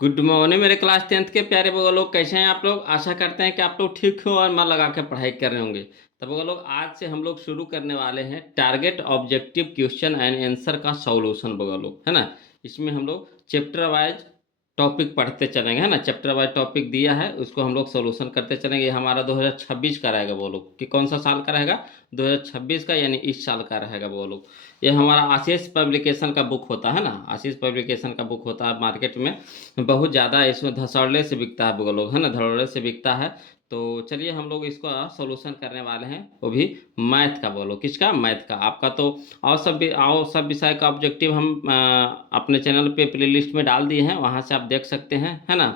Good morning मेरे class 10th के प्यारे बगल लोग, कैसे हैं आप लोग। आशा करते हैं कि आप लोग ठीक हो और मन लगा के पढ़ाई कर रहे होंगे। तो बगल लोग, आज से हम लोग शुरू करने वाले हैं target objective question and answer का सॉल्यूशन बगल लोग, है ना। इसमें हम लोग चैप्टर वाइज टॉपिक पढ़ते चलेंगे, है ना। चैप्टर वाइज टॉपिक दिया है, उसको हम लोग सॉल्यूशन करते चलेंगे। ये हमारा 2026 का रहेगा वो लोग, कि कौन सा साल का रहेगा, 2026 का, यानी इस साल का रहेगा वो लोग। ये हमारा आशीष पब्लिकेशन का बुक होता है ना, आशीष पब्लिकेशन का बुक होता है मार्केट में। बहुत ज़्यादा इसमें धड़ल्ले से बिकता है वो लोग, है ना, धड़ल्ले से बिकता है। तो चलिए हम लोग इसको सॉल्यूशन करने वाले हैं, वो भी मैथ का। बोलो किसका, मैथ का। आपका तो और सब विषय का ऑब्जेक्टिव हम अपने चैनल पे प्लेलिस्ट में डाल दिए हैं, वहाँ से आप देख सकते हैं, है ना।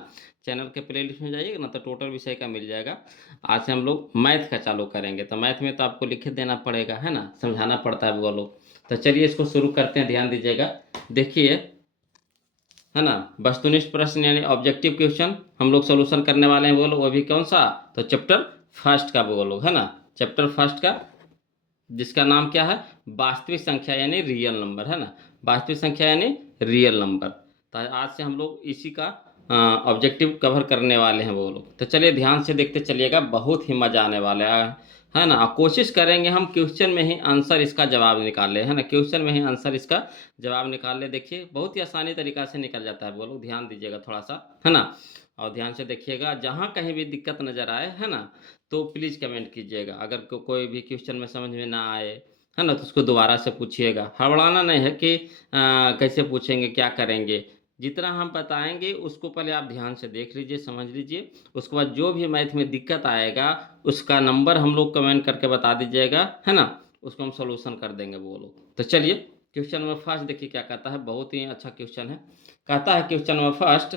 चैनल के प्लेलिस्ट में जाइएगा ना, तो टोटल विषय का मिल जाएगा। आज से हम लोग मैथ का चालू करेंगे। तो मैथ में तो आपको लिख देना पड़ेगा, है ना, समझाना पड़ता है वो लोग। तो चलिए इसको शुरू करते हैं, ध्यान दीजिएगा। देखिए, है ना, वस्तुनिष्ठ प्रश्न यानी ऑब्जेक्टिव क्वेश्चन हम लोग सोल्यूशन करने वाले हैं। बोलो वो भी कौन सा, तो चैप्टर फर्स्ट का बोलो, है ना। चैप्टर फर्स्ट का, जिसका नाम क्या है, वास्तविक संख्या यानी रियल नंबर, है ना। वास्तविक संख्या यानी रियल नंबर। तो आज से हम लोग इसी का ऑब्जेक्टिव कवर करने वाले हैं वो लोग। तो चलिए ध्यान से देखते चलिएगा, बहुत ही मजा आने वाला है ना। कोशिश करेंगे हम क्वेश्चन में ही आंसर इसका जवाब निकाल ले, है ना। क्वेश्चन में ही आंसर इसका जवाब निकाल ले। देखिए बहुत ही आसानी तरीका से निकल जाता है वो लोग, ध्यान दीजिएगा थोड़ा सा, है ना। और ध्यान से देखिएगा, जहाँ कहीं भी दिक्कत नजर आए, है ना, तो प्लीज़ कमेंट कीजिएगा। अगर कोई भी क्वेश्चन में समझ में ना आए, है ना, तो उसको दोबारा से पूछिएगा। हड़बड़ाना नहीं है कि कैसे पूछेंगे, क्या करेंगे। जितना हम बताएंगे उसको पहले आप ध्यान से देख लीजिए, समझ लीजिए। उसके बाद जो भी मैथ में दिक्कत आएगा, उसका नंबर हम लोग कमेंट करके बता दीजिएगा, है ना। उसको हम सोल्यूशन कर देंगे वो लोग। तो चलिए क्वेश्चन नंबर फर्स्ट देखिए क्या कहता है, बहुत ही अच्छा क्वेश्चन है। कहता है क्वेश्चन नंबर फर्स्ट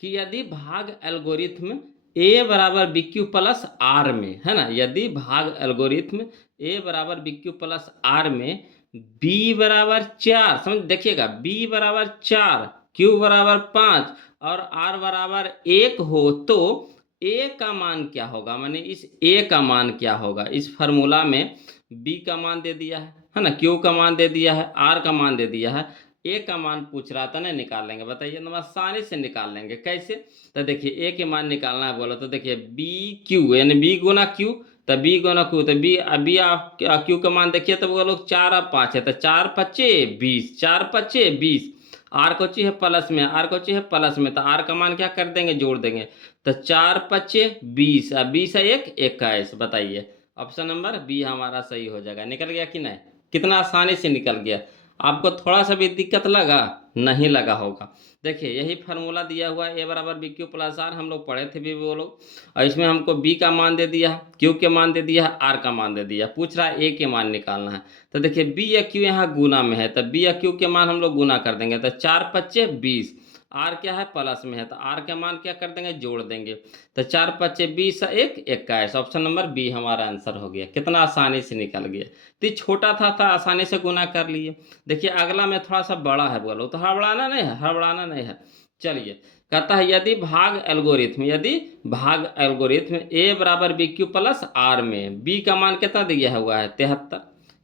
कि यदि भाग एल्गोरिथ्म ए बराबर बी क्यू प्लस आर में, है ना, यदि भाग एल्गोरिथ्म ए बराबर बी क्यू प्लस आर में बी बराबर 4, समझ देखिएगा, बी बराबर 4, क्यू बराबर 5 और आर बराबर 1 हो, तो ए का मान क्या होगा। माने इस ए का मान क्या होगा। इस फार्मूला में बी का मान दे दिया है ना, क्यू का मान दे दिया है, आर का मान दे दिया है, ए का मान पूछ रहा था ना, निकाल लेंगे। बताइए ना, आसानी से निकाल लेंगे। कैसे, तो देखिए ए के मान निकालना है बोला, तो देखिए बी क्यू यानी बी गुना क्यू, तो बी गुना क्यू, तो बी अभी आप क्यू का मान देखिए, तो वो लोग 4 और 5 है, तो 4 पच्चे 20, 4 पच्चे 20। आर को चाहिए प्लस में, आर को चाहिए प्लस में, तो आर का मान क्या कर देंगे, जोड़ देंगे। तो 4 पच्चे 20, 20 है 1, 21। बताइए ऑप्शन नंबर बी हमारा सही हो जाएगा। निकल गया कि नहीं, कितना आसानी से निकल गया। आपको थोड़ा सा भी दिक्कत लगा, नहीं लगा होगा। देखिए यही फार्मूला दिया हुआ है, ए बराबर बी क्यू प्लस आर, हम लोग पढ़े थे भी वो लोग। और इसमें हमको बी का मान दे दिया है, क्यू के मान दे दिया है, आर का मान दे दिया, पूछ रहा है ए के मान निकालना है। तो देखिए बी या क्यू यहाँ गुना में है, तो बी या क्यू के मान हम लोग गुना कर देंगे, तो 4 पच्चे 20। आर क्या है, प्लस में है, तो आर के मान क्या कर देंगे, जोड़ देंगे। तो 4 पच्चे 20, 1 21। ऑप्शन नंबर बी हमारा आंसर हो गया। कितना आसानी से निकल गया। तो ये छोटा था आसानी से गुना कर लिए। देखिए अगला में थोड़ा सा बड़ा है बोलो, तो हड़बड़ाना नहीं है, हड़बड़ाना नहीं है। चलिए कहता है यदि भाग एल्गोरिथ्म, यदि भाग एल्गोरिथ्म ए बराबर बी क्यू प्लस आर में बी का मान कितना दिया हुआ है, 73,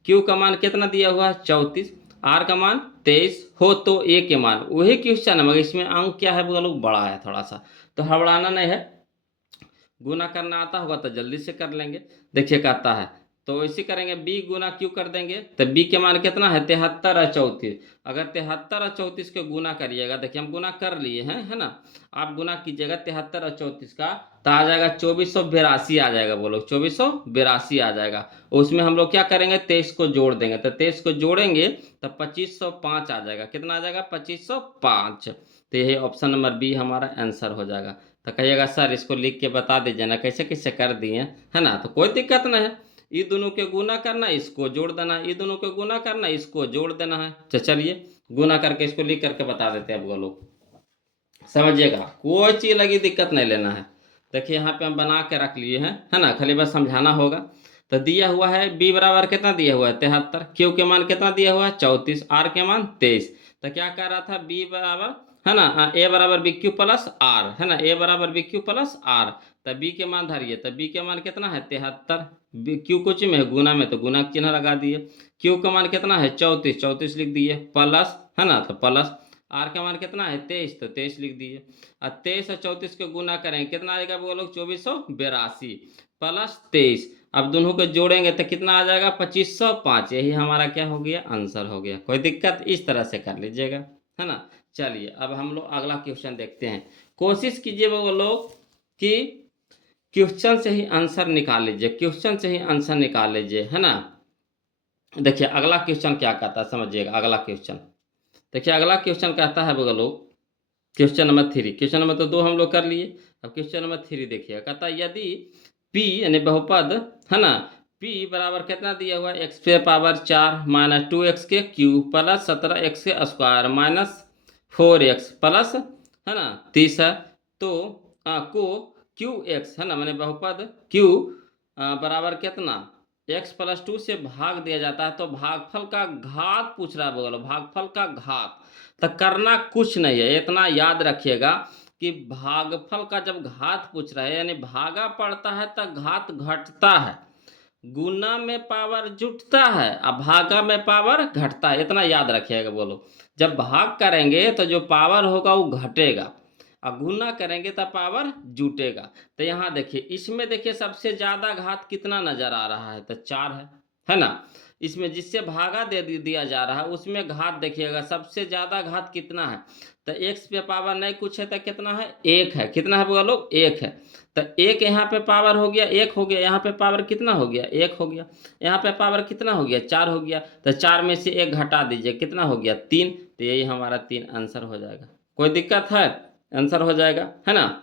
क्यू का मान कितना दिया हुआ है, 34, आर का मान 23 हो, तो ए के मान, वही क्वेश्चन है मगर इसमें अंक क्या है बोलो, बड़ा है थोड़ा सा। तो हड़बड़ाना नहीं है। गुना करना आता होगा तो जल्दी से कर लेंगे। देखिए कहता है, तो इसी करेंगे, बी गुना क्यू कर देंगे, तो बी के मान कितना है, 73 और 34। अगर 73 और 34 के गुना करिएगा, देखिए हम गुना कर लिए हैं, है ना। आप गुना कीजिएगा 73 और 34 का, तो आ जाएगा 2482 आ जाएगा। बोलो 2482 आ जाएगा। उसमें हम लोग क्या करेंगे, 23 को जोड़ देंगे, तो 23 को जोड़ेंगे तो 2505 आ जाएगा। कितना आ जाएगा, 2505। तो यही ऑप्शन नंबर बी हमारा आंसर हो जाएगा। तो कहिएगा सर इसको लिख के बता दीजिए ना, कैसे कैसे कर दिए, है ना। तो कोई दिक्कत नहीं है, ये दोनों के गुना करना, इसको जोड़ देना, ये दोनों के गुना करना, इसको जोड़ देना है। तो चलिए गुना करके इसको लिख करके बता देते हैं अब वो लोग, समझिएगा, कोई चीज लगी दिक्कत नहीं लेना है। देखिए यहाँ पे हम बना के रख लिए हैं, है ना, खाली बस समझाना होगा। तो दिया हुआ है बी बराबर कितना दिया हुआ है, 73, क्यू के मान कितना दिया हुआ है, 34, आर के मान 23। तो क्या कह रहा था, बी बराबर, है ना, ए बराबर बी क्यू प्लस आर, है ना, ए बराबर बी क्यू प्लस आर। तो बी के मान धरिए, तो बी के मान कितना है, 73, क्यू कुछ में है गुना में, तो गुना का चिन्ह लगा दिए। क्यू का मान कितना है, 34, 34 लिख दिए, प्लस, है ना, तो प्लस आर का मान कितना है 23, तो 23 लिख दीजिए। और 23 और 34 को गुना करेंगे कितना आएगा बोलो 2482 प्लस 23। अब दोनों को जोड़ेंगे तो कितना आ जाएगा 2505। यही हमारा क्या हो गया आंसर हो गया। कोई दिक्कत, इस तरह से कर लीजिएगा, है ना। चलिए अब हम लोग अगला क्वेश्चन देखते हैं। कोशिश कीजिए वो लोग कि क्वेश्चन से ही आंसर निकाल लीजिए, क्वेश्चन से ही आंसर निकाल लीजिए, है ना। देखिए अगला क्वेश्चन क्या कहता है समझिएगा। अगला क्वेश्चन देखिए, अगला क्वेश्चन कहता है बगलो क्वेश्चन नंबर 3। क्वेश्चन नंबर तो 2 हम लोग कर लिए। अब क्वेश्चन नंबर 3 देखिए, कहता है यदि p यानी बहुपद, है ना, p बराबर कितना दिया हुआ है एक्स पे पावर 4 माइनस 2x के क्यूब प्लस 17x के स्क्वायर माइनस 4x प्लस, है ना, 30 है। तो को क्यू एक्स, है ना, मैंने बहुपद q बराबर कितना x प्लस 2 से भाग दिया जाता है। तो भागफल का घात पूछ रहा है बगलो, भागफल का घात। तो करना कुछ नहीं है, इतना याद रखिएगा कि भागफल का जब घात पूछ रहा है यानी भागा पड़ता है तो घात घटता है, गुना में पावर जुटता है और भागा में पावर घटता है, इतना याद रखिएगा। बोलो जब भाग करेंगे तो जो पावर होगा वो घटेगा और गुना करेंगे तो पावर जुटेगा। तो यहाँ देखिए, इसमें देखिए सबसे ज्यादा घात कितना नजर आ रहा है तो 4 है ना। इसमें जिससे भागा दिया जा रहा है उसमें घात देखिएगा सबसे ज्यादा घात कितना है। तो एक्स पे पावर नहीं कुछ है तो कितना है 1 है। कितना है बोलो 1 है। तो 1 यहाँ पे पावर हो गया 1 हो गया, यहाँ पे पावर कितना हो गया 1 हो गया, यहाँ पे पावर कितना हो गया 4 हो गया। तो 4 में से 1 घटा दीजिए कितना हो गया 3। तो यही हमारा 3 आंसर हो जाएगा। कोई दिक्कत है, आंसर हो जाएगा, है ना।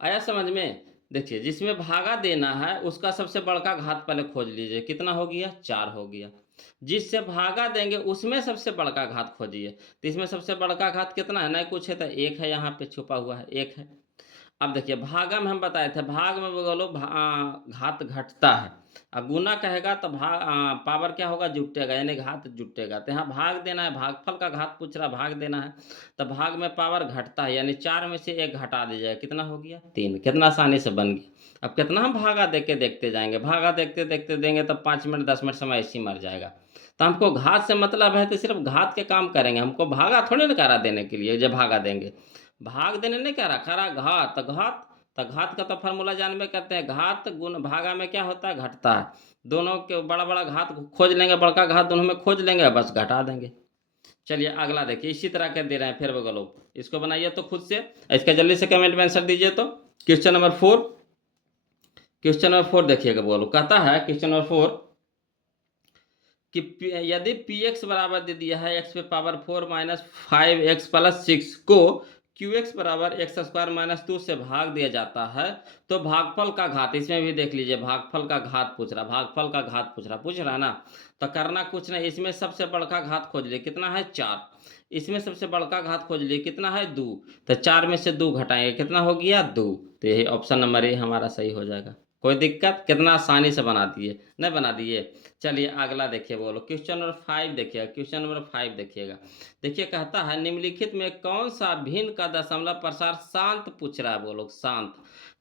आया समझ में। देखिए जिसमें भागा देना है उसका सबसे बड़का घात पहले खोज लीजिए, कितना हो गया 4 हो गया। जिससे भागा देंगे उसमें सबसे बड़का घात खोजिए। तो इसमें सबसे बड़का घात कितना है नहीं कुछ है तो 1 है, यहाँ पे छुपा हुआ है 1 है। अब देखिए भागा में हम बताए थे भाग में बोलो घात घटता है और गुना कहेगा तो पावर क्या होगा जुटेगा यानी घात जुटेगा। तो यहाँ भाग देना है, भागफल का घात पूछ रहा भाग देना है। तो भाग में पावर घटता है यानी 4 में से 1 घटा दीजिएगा कितना हो गया 3। कितना आसानी से बन गया। अब कितना हम भागा दे के देखते जाएंगे, भागा देखते देखते देंगे तो 5 मिनट 10 मिनट समय इसी मर जाएगा। तो हमको घात से मतलब है तो सिर्फ घात के काम करेंगे, हमको भागा थोड़ी ना करा देने के लिए। जब भागा देंगे भाग देने नहीं कह रहा, खरा घात। घात तो घात का तो फार्मूला जानबे करते हैं, घात गुण भागा में क्या होता है घटता है। दोनों के बड़ा बड़ा घात खोज लेंगे, बड़का घात दोनों में खोज लेंगे बस घटा देंगे। चलिए अगला देखिए, इसी तरह के दे रहे हैं फिर बगलो, इसको बनाइए तो खुद से, इसका जल्दी से कमेंट में आंसर दीजिए। तो क्वेश्चन नंबर 4, क्वेश्चन नंबर 4 देखिएगा बोलो, कहता है क्वेश्चन नंबर 4 कि यदि पी एक्स बराबर दे दिया है एक्स पे पावर 4 माइनस 5x प्लस 6 को क्यू एक्स बराबर एक्स स्क्वायर माइनस 2 से भाग दिया जाता है तो भागफल का घात, इसमें भी देख लीजिए भागफल का घात पूछ रहा, भागफल का घात पूछ रहा ना। तो करना कुछ नहीं, इसमें सबसे बड़का घात खोज लिए कितना है 4, इसमें सबसे बड़का घात खोज लिए कितना है 2। तो 4 में से 2 घटाएंगे कितना हो गया 2। तो यही ऑप्शन नंबर ए हमारा सही हो जाएगा। कोई दिक्कत, कितना आसानी से बना दिए, नहीं बना दिए। चलिए अगला देखिए बोलो, क्वेश्चन नंबर 5 देखिएगा। क्वेश्चन नंबर 5 देखिएगा, देखिए कहता है निम्नलिखित में कौन सा भिन्न का दशमलव प्रसार शांत पूछ रहा है बोलो शांत।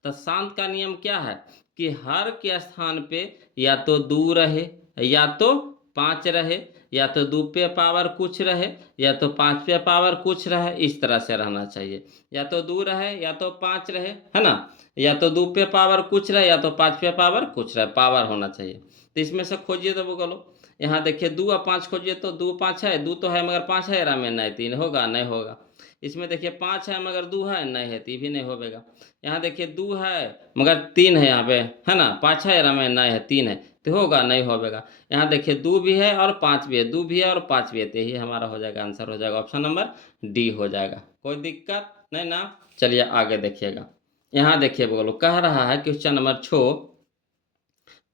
तो शांत का नियम क्या है कि हर के स्थान पे या तो 2 रहे या तो 5 रहे या तो 2 पे पावर कुछ रहे या तो 5 पे पावर कुछ रहे, इस तरह से रहना चाहिए। या तो 2 रहे या तो 5 रहे, है ना, या तो 2 पे पावर कुछ रहे या तो 5 पे पावर कुछ रहे, पावर होना चाहिए। तो इसमें से खोजिए तो बोलो, यहाँ देखिए 2 और 5 खोजिए तो 2 5 है, 2 तो है मगर 5 है रामेन नहीं 3 होगा नहीं होगा। इसमें देखिए 5 है मगर 2 है नहीं है, 3 भी नहीं होगा। यहाँ देखिए 2 है मगर 3 है यहाँ पे, है ना, 5 है रामेन नहीं है 3 है, तो होगा नहीं होगा। यहाँ देखिए 2 भी है और 5 भी है, 2 भी है और 5 भी है, तो यही हमारा हो जाएगा आंसर हो जाएगा ऑप्शन नंबर डी हो जाएगा। कोई दिक्कत नहीं ना। चलिए आगे देखिएगा, यहाँ देखिए बोलो कह रहा है क्वेश्चन नंबर 6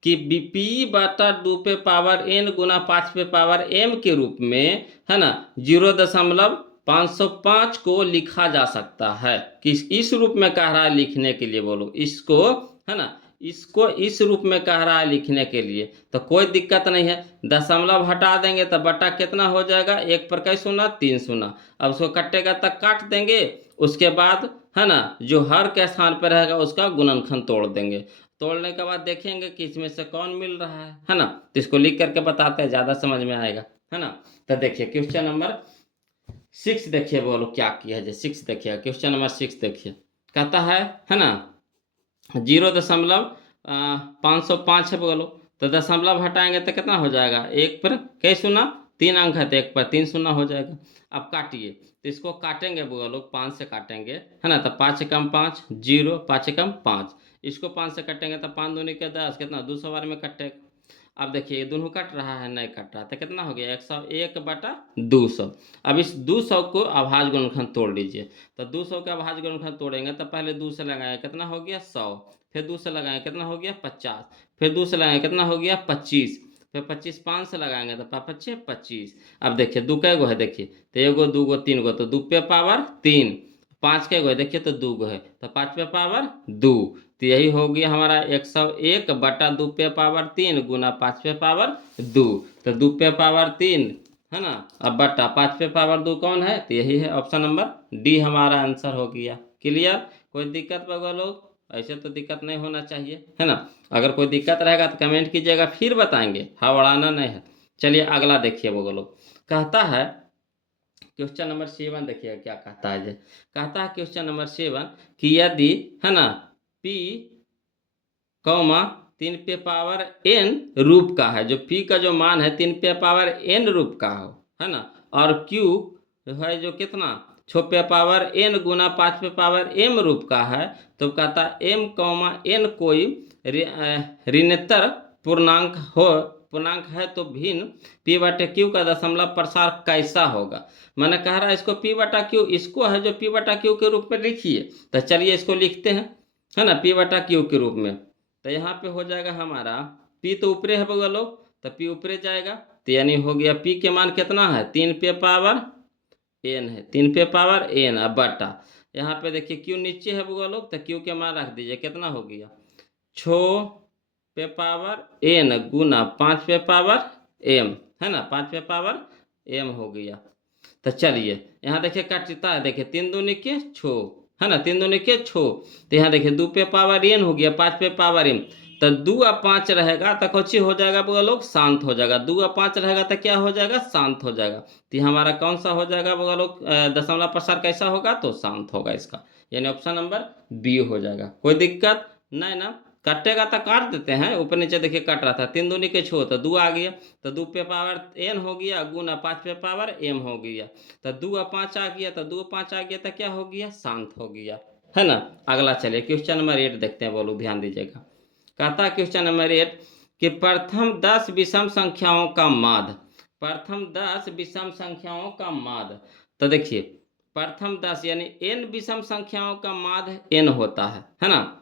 कि बीपी बटा 2 पे पावर एन गुना 5 पे पावर एम के रूप में, है ना, 0.505 को लिखा जा सकता है। कि इस रूप में कह रहा है लिखने के लिए, बोलो इसको, है ना, इसको इस रूप में कह रहा है लिखने के लिए। तो कोई दिक्कत नहीं है, दशमलव हटा देंगे तो बटा कितना हो जाएगा 1 पर कई शून्य 3 शून्य। अब उसको कटेगा तक काट देंगे, उसके बाद, है ना, जो हर के स्थान पर रहेगा उसका गुणनखंड तोड़ देंगे। तोड़ने के बाद देखेंगे कि इसमें से कौन मिल रहा है ना। तो इसको लिख करके बताते हैं, ज़्यादा समझ में आएगा, है ना। तो देखिए क्वेश्चन नंबर सिक्स देखिए बोलो क्या किया है। सिक्स देखिए, क्वेश्चन नंबर 6 देखिए, कहता है ना 0.505 है बोलो। तो दशमलव हटाएंगे तो कितना हो जाएगा, एक पर कई शून्य, 3 अंक है तो एक पर 3 शून्य हो जाएगा। अब काटिए, तो इसको काटेंगे बोलो, 5 से काटेंगे है ना, तो 5 एकम 5 0, 5 एकम 5, इसको 5 से काटेंगे तो 5 दूनी के 10, कितना 200 बार में कटेगा। अब देखिए ये दोनों कट रहा है, नहीं कट रहा, तो कितना हो गया 101/200। अब इस 200 को अभाज्य गुणनखंड तोड़ लीजिए। तो 200 का अभाज्य गुणनखंड तोड़ेंगे तो पहले 2 से लगाएं, कितना हो गया 100, फिर 2 से लगाएं कितना हो गया 50, फिर 2 से लगाएं कितना हो गया 25, फिर 25 5 से लगाएंगे तो 5 × 5 = 25। अब देखिए दो कै गो है, देखिए तो एगो दूगो तीन गो, तो 2 पे पावर 3, 5 कै गो है देखिए तो 2 गो है, तो 5 पे पावर 2। तो यही हो गया हमारा 101/2 पे पावर 3 गुना 5 पे पावर 2। तो 2 पे पावर 3 है ना, अब बटा 5 पे पावर 2 कौन है, तो यही है ऑप्शन नंबर डी हमारा आंसर हो गया। क्लियर, कोई दिक्कत बगा लोग, ऐसे तो दिक्कत नहीं होना चाहिए है ना। अगर कोई दिक्कत रहेगा तो कमेंट कीजिएगा, फिर बताएंगे, हड़बड़ाना नहीं है। चलिए अगला देखिए बगा लोग, कहता है क्वेश्चन नंबर 7 देखिए क्या कहता है। कहता है क्वेश्चन नंबर 7 कि यदि है ना p कौमा 3 पे पावर n रूप का है, जो p का जो मान है 3 पे पावर n रूप का हो है ना, और q है जो कितना 6 पे पावर n गुना 5 पे पावर m रूप का है, तो कहता m कौमा n कोई ऋणात्मक पूर्णांक है तो भिन्न p/q का दशमलव प्रसार कैसा होगा। मैंने कह रहा है इसको p/q, इसको है जो p/q के रूप में लिखिए। तो चलिए इसको लिखते हैं है ना p/q के रूप में। तो यहाँ पे हो जाएगा हमारा p तो ऊपरे है बगल लोग, तो p ऊपरे जाएगा, तो यानी हो गया p के मान कितना है 3 पे पावर n है, 3 पे पावर n, अब बटा यहाँ पे देखिए q नीचे है बगल लोग, तो q के मान रख दीजिए, कितना हो गया 6 पे पावर n गुना 5 पे पावर m है ना, 5 पे पावर m हो गया। तो चलिए यहाँ देखिए कटता है, देखिए 3 दूनी के 6 है ना, 3 दूनी के 6, तो यहाँ देखिए 2 पे पावर n हो गया, 5 पे पावर m, तो 2 और 5 रहेगा तो कुछ हो जाएगा वो लोग शांत हो जाएगा, 2 और 5 रहेगा तो क्या हो जाएगा शांत हो जाएगा। तो हमारा कौन सा हो जाएगा वो लोग दशमलव प्रसार कैसा होगा, तो शांत होगा इसका, यानी ऑप्शन नंबर बी हो जाएगा। कोई दिक्कत नहीं ना, कटेगा तो काट देते हैं, ऊपर नीचे देखिए कट रहा था, 3 दूनी के 6 तो 2 आ गया, तो 2 पे पावर n हो गया गुना 5 पे पावर m हो गया, तो 2 और 5 आ गया, तो 2 और 5 आ गया तो क्या हो गया शांत हो गया है ना। अगला चलिए क्वेश्चन नंबर 8 देखते हैं, बोलो ध्यान दीजिएगा। कहता है क्वेश्चन नंबर 8 कि प्रथम 10 विषम संख्याओं का माध्य, प्रथम 10 विषम संख्याओं का माध्य। तो देखिए प्रथम 10 यानी n विषम संख्याओं का माध्य n होता है ना,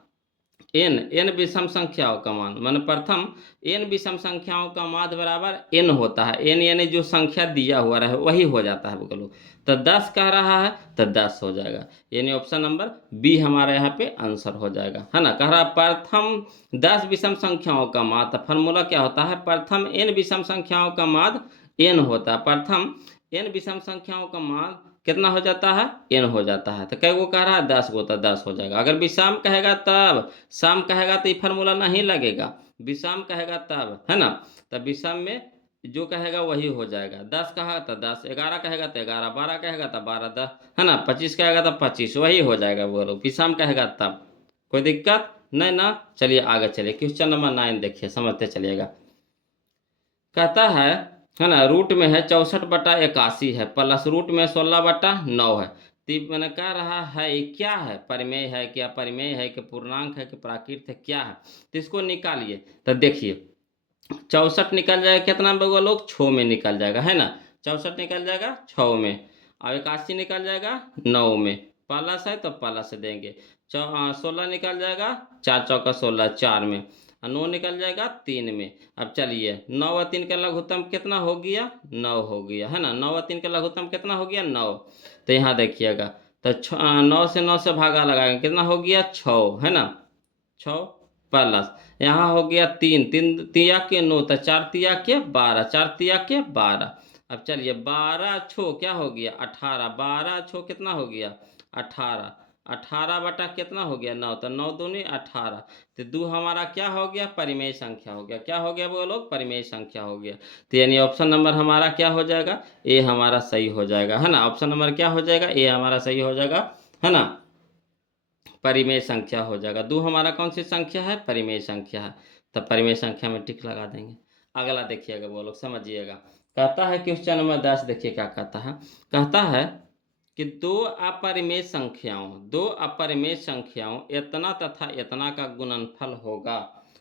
n विषम संख्याओं का मान मान प्रथम n विषम संख्याओं का माध्य बराबर n होता है, n यानी जो संख्या दिया हुआ रहे वही हो जाता है बोलो। तो 10 कह रहा है तो 10 हो जाएगा, यानी ऑप्शन नंबर बी हमारे यहाँ पे आंसर हो जाएगा है ना। कह रहा है प्रथम 10 विषम संख्याओं का माध्य, तो फॉर्मूला क्या होता है, प्रथम n विषम संख्याओं का माध्य n होता है, प्रथम n विषम संख्याओं का माध्य कितना हो जाता है n हो जाता है। तो कई गो कह रहा है 10 गो, तो 10 हो जाएगा। अगर विषम कहेगा तब, सम कहेगा तो ये फार्मूला नहीं लगेगा, विषम कहेगा तब है ना, तो विषम में जो कहेगा वही हो जाएगा। 10 कहा तो 10, 11 कहेगा तो 11, 12 कहेगा तो 12, 10 है ना, 25 कहेगा तो 25, वही हो जाएगा वो लोग, विषम कहेगा तब। कोई दिक्कत नहीं ना। चलिए आगे चलिए क्वेश्चन नंबर 9 देखिए, समझते चलिएगा। कहता है ना रूट में है 64/81 है, प्लस रूट में 16/9 है, तो मैंने कह रहा है ये क्या है, परिमेय है क्या, परिमेय है कि पूर्णांक है कि प्राकृत है, क्या है, तो इसको निकालिए। तो देखिए 64 निकल जाएगा कितना बगो लोग 6 में निकल जाएगा है ना, 64 निकल जाएगा 6 में, और 81 निकल जाएगा 9 में, प्लस है तो प्लस देंगे, 16 निकल जाएगा 4 चौका 16 4 में, और 9 निकल जाएगा 3 में। अब चलिए 9 और 3 का लघुत्तम कितना हो गया 9 हो गया है ना, 9 और 3 का लघुत्तम कितना हो गया 9। तो यहाँ देखिएगा तो 9 से 9 से भागा लगाएंगे कितना हो गया 6 है ना, 6 प्लस यहाँ हो गया 3 3 तिया के 9, तो 4 तिया के 12, 4 तिया के 12। अब चलिए 12 छो क्या हो गया 18, 12 छो कितना हो गया 18, 18 बटा कितना हो गया 9, तो 9 दूनी 18, तो 2 हमारा क्या हो गया परिमेय संख्या हो गया। क्या हो गया वो लोग परिमेय संख्या हो गया। तो यानी ऑप्शन नंबर हमारा क्या हो जाएगा, ए हमारा सही हो जाएगा, है ना। ऑप्शन नंबर क्या हो जाएगा, ए हमारा सही हो जाएगा, है ना, परिमेय संख्या हो जाएगा। 2 हमारा कौन सी संख्या है, परिमेय संख्या है, तब परिमेय संख्या में टिक लगा देंगे। अगला देखिएगा वो लोग समझिएगा, कहता है क्वेश्चन नंबर 10, देखिए क्या कहता है। कहता है कि दो अपरिमेय संख्याओं इतना तथा इतना का गुणनफल होगा,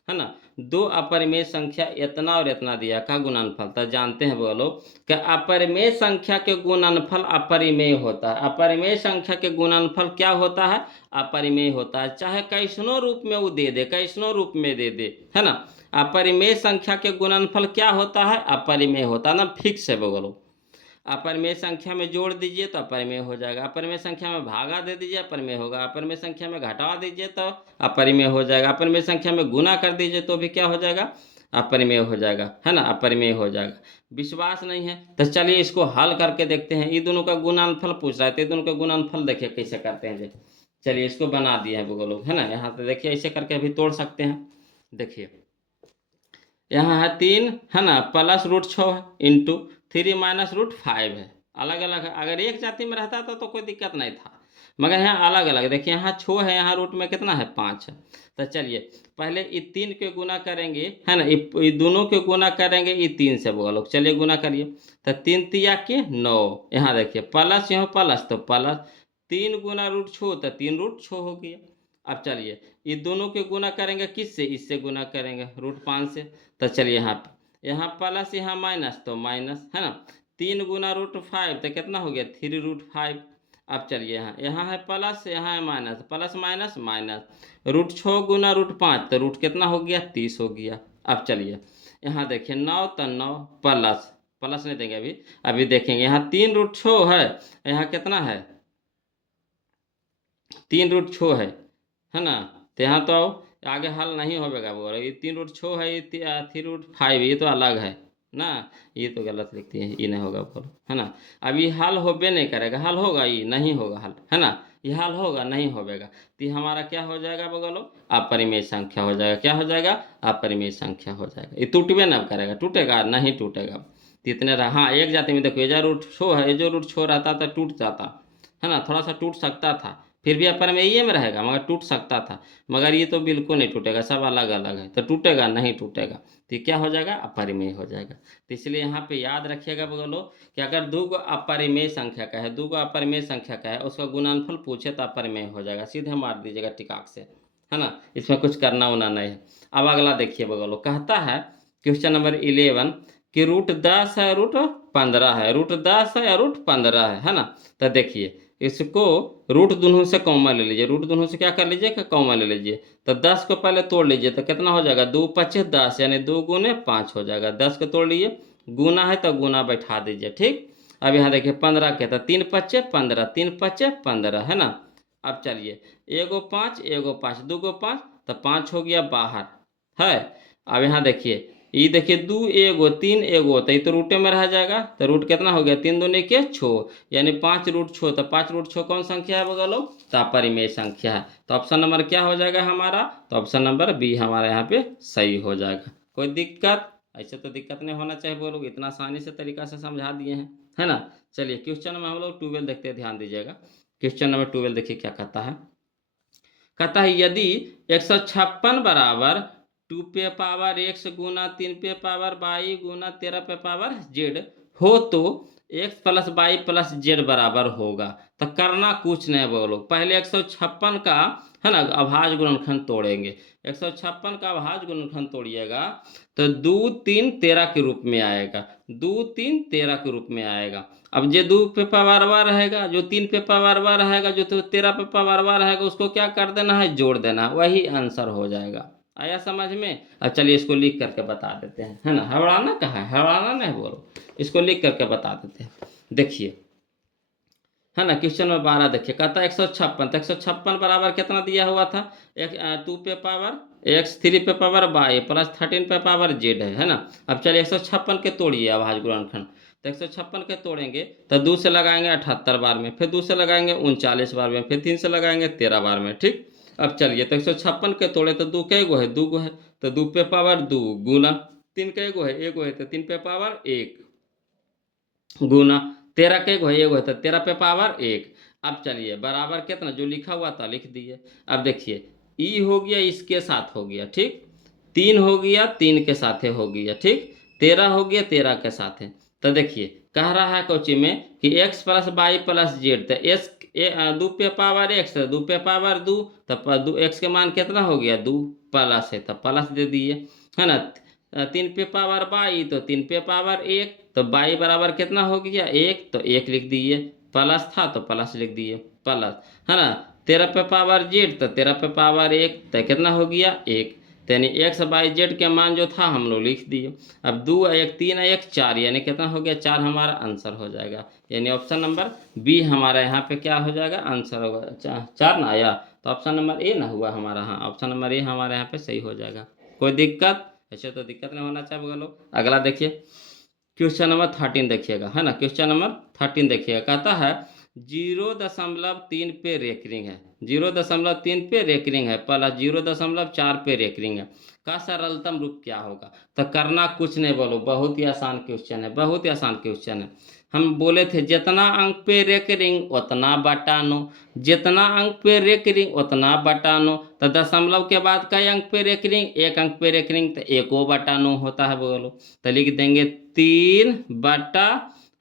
है ना। दो अपरिमेय संख्या इतना और इतना दिया का गुणनफल, तो जानते हैं वो लोग कि अपरिमेय संख्या के गुणनफल अपरिमेय होता है। अपरिमेय संख्या के गुणनफल क्या होता है, अपरिमेय होता है, चाहे कैसनो रूप में वो दे दे, कैसनो रूप में दे दे, है ना। अपरिमेय संख्या के गुणनफल क्या होता है, अपरिमेय होता है ना, फिक्स है बोलो। अपरिमेय संख्या में जोड़ दीजिए तो अपरिमेय हो जाएगा, अपरिमेय संख्या में भागा दे दीजिए अपरिमेय होगा, अपरिमेय संख्या में घटा दीजिए तो अपरिमेय हो जाएगा, अपरिमेय संख्या में गुना कर दीजिए तो भी क्या हो जाएगा, अपरिमेय हो जाएगा, है ना, अपरिमेय हो जाएगा। विश्वास नहीं है तो चलिए इसको हल करके देखते हैं। ये दोनों का गुणनफल पूछ रहा है, तो ये दोनों का गुणनफल देखिए कैसे करते हैं जी। चलिए इसको बना दिए हैं वो लोग, है ना। यहाँ पे देखिए ऐसे करके अभी तोड़ सकते हैं। देखिए यहाँ है 3, है ना, प्लस रूट 6 है, इंटू 3 माइनस रूट 5 है। अलग अलग है, अगर एक जाति में रहता तो कोई दिक्कत नहीं था, मगर यहाँ अलग अलग। देखिए यहाँ 6 है, यहाँ रूट में कितना है 5 है। तो चलिए पहले ये 3 के गुना करेंगे, है ना, ये दोनों के गुना करेंगे, ये 3 से बोलो, चलिए गुना करिए। तो 3 तिया के 9, यहाँ देखिए प्लस यहाँ प्लस तो प्लस 3 गुना रूट 6 तो 3 रूट 6 हो गया। अब चलिए ये दोनों के गुना करेंगे किससे, इससे गुना करेंगे रूट 5 से। तो चलिए यहाँ प्लस यहाँ माइनस तो माइनस, है ना, 3 गुना रूट 5 तो कितना हो गया 3 रूट 5। अब चलिए यहाँ है प्लस, यहाँ है minus, plus minus minus, root 6 गुना रूट 5 तो रूट कितना हो गया 30 हो गया। अब चलिए यहाँ देखिए 9 तो 9 प्लस, प्लस नहीं देंगे अभी, अभी देखेंगे यहाँ 3 रूट 6 है, यहाँ कितना है 3 रूट 6 है ना। तो यहाँ तो आगे हल नहीं होगा, बोल रहे ये 3 रूट 6 है, ये 3 रूट 5, ये तो अलग है ना, ये तो गलत लिखती है, ये नहीं होगा बोलो, है ना। अब ये हल होबे नहीं करेगा, हल होगा ये नहीं होगा हल, है ना, ये हल होगा नहीं होगा। तो ये हमारा क्या हो जाएगा बोलो, अपरिमेय संख्या हो जाएगा। क्या हो जाएगा, अपरिमेय संख्या हो जाएगा। ये टूटबे ना करेगा, टूटेगा नहीं टूटेगा। तो इतने हाँ एक जाति में देखो ये जो रूट 6 है, ये जो रूट 6 रहता था टूट जाता, है ना, थोड़ा सा टूट सकता था, फिर भी अपर में ये में रहेगा, मगर टूट सकता था, मगर ये तो बिल्कुल नहीं टूटेगा, सब अलग अलग है, तो टूटेगा नहीं टूटेगा। तो क्या हो जाएगा, अपरिमेय हो जाएगा। तो इसलिए यहाँ पे याद रखिएगा बोलो कि अगर दो गो अपरिमेय संख्या का है, दो गो अपरिमेय संख्या का है, उसका गुणनफल पूछे तो अपरिमेय हो जाएगा, सीधे मार दीजिएगा टिकाक से, है ना, इसमें कुछ करना उना नहीं है। अब अगला देखिए बोलो, कहता है क्वेश्चन नंबर 11 कि रूट 10 है रूट 15 है, रूट 10 है या रूट 15 है ना। तो देखिए इसको रूट दोनों से कॉमन ले लीजिए, रूट दोनों से क्या कर लीजिए कि कॉमन ले लीजिए। तो 10 को पहले तोड़ लीजिए तो कितना हो जाएगा 2 25 10, यानी 2 गुने 5 हो जाएगा। 10 को तोड़ लीजिए, गुना है तो गुना बैठा दीजिए, ठीक। अब यहाँ देखिए 15 के तो 3 पच्चे 15, 3 पच्चे 15, है ना। अब चलिए एगो 5 एगो 5, 2 गो 5 तो 5 हो गया बाहर, है। अब यहाँ देखिए ये देखिए 2 एगो 3 एगो, तो ये तो रूटे में रह जाएगा, तो रूट कितना हो गया 3 दूनी के 6, यानी 5 रूट 6, तो 5 रूट 6 कौन संख्या है बगलो, तो अपरिमेय संख्या है। तो ऑप्शन नंबर क्या हो जाएगा हमारा, तो ऑप्शन नंबर बी हमारा यहाँ पे सही हो जाएगा। कोई दिक्कत, ऐसे तो दिक्कत नहीं होना चाहिए, वो लोग इतना आसानी से तरीका से समझा दिए हैं, है ना। चलिए क्वेश्चन में हम लोग 12 देखते हैं, ध्यान दीजिएगा। क्वेश्चन नंबर 12 देखिए क्या कहता है। कहता है यदि 156 बराबर 2 पे पावर x गुना 3 पे पावर y गुना 13 पे पावर z हो तो x plus Y plus Z बराबर होगा। तो करना कुछ नहीं बोलो, पहले 156 का, है ना, अभाज्य गुणनखंड तोड़ेंगे। 156 का अभाज्य गुणनखंड तोड़िएगा तो 2 3 13 के रूप में आएगा, 2 3 13 के रूप में आएगा। अब जो 2 पे पावरवा रहेगा, जो 3 पे पावरवा रहेगा, जो 13 पे पावरवा रहेगा, उसको क्या कर देना है, जोड़ देना, वही आंसर हो जाएगा। आया समझ में। अब चलिए इसको लिख करके बता देते हैं, है ना, हड़बड़ाना कहाँ है, हड़बड़ाना नहीं बोलो, इसको लिख करके बता देते हैं। देखिए, है ना, क्वेश्चन नंबर 12 देखिए, कहता है 156, तो 156 बराबर कितना दिया हुआ था, 2 पे पावर x 3 पे पावर y प्लस 13 पे पावर z है ना। अब चलिए 156 के तोड़िए अभाज्य गुणनखंड, तो 156 के तोड़ेंगे तो 2 से लगाएंगे 78 बार में, फिर 2 से लगाएंगे 39 बार में, फिर 3 से लगाएंगे 13 बार में। ठीक, अब चलिए, तो 156 के तोड़े तो 2 कै गो है, 2 गो है, तो 2 पे पावर 2 गुना 3 कै गो है, 1 गो है, तो 3 पे पावर 1 गुना 13 कै गो है, 1 गो है, तो 13 पे पावर 1। अब चलिए बराबर कितना, जो लिखा हुआ था लिख दिए। अब देखिए ई हो गया, इसके साथ हो गया, ठीक, 3 हो गया, 3 के साथ हो गया, ठीक, 13 हो गया, 13 के साथ है। तो देखिए कह रहा है क्वेश्चन में कि x plus Y plus Z, तो एस 2 पे पावर x, 2 पे पावर 2, तब x के मान कितना हो गया, 2 प्लस है, तब प्लस दे दिए, है ना। 3 पे पावर बाई, तो 3 पे पावर 1, तो बाई बराबर कितना हो गया, 1, तो 1 लिख दिए, प्लस था तो प्लस लिख दिए, प्लस, है ना। 13 पे पावर जेड, तो 13 पे पावर 1, तो कितना हो गया, 1, तो यानी एक्स बाई जेड के मान जो था हम लोग लिख दिए। अब 2 1 3 1 4, यानी कितना हो गया, 4 हमारा आंसर हो जाएगा। यानी ऑप्शन नंबर बी हमारा यहाँ पे क्या हो जाएगा, आंसर होगा। 4 ना आया, तो ऑप्शन नंबर ए ना हुआ हमारा, हाँ ऑप्शन नंबर ए हमारे यहाँ पे सही हो जाएगा। कोई दिक्कत, ऐसे तो दिक्कत नहीं होना चाहिए बोलो। अगला देखिए क्वेश्चन नंबर 13 देखिएगा, है ना। क्वेश्चन नंबर 13 देखिएगा, कहता है 0.3 पे रेकरिंग है, 0.3 पे रेकरिंग है, प्लस 0.4 पे रेकरिंग है, का सरलतम रूप क्या होगा। तो करना कुछ नहीं बोलो, बहुत ही आसान क्वेश्चन है, बहुत ही आसान क्वेश्चन है। हम बोले थे जितना अंक पे रेकरिंग उतना बटानो, जितना अंक पे रेकरिंग उतना बटानो, तो दशमलव के बाद कई अंक पे रेकरिंग, 1 अंक पे रेकरिंग, तो 1/9 होता है बोलो। तो लिख देंगे 3/,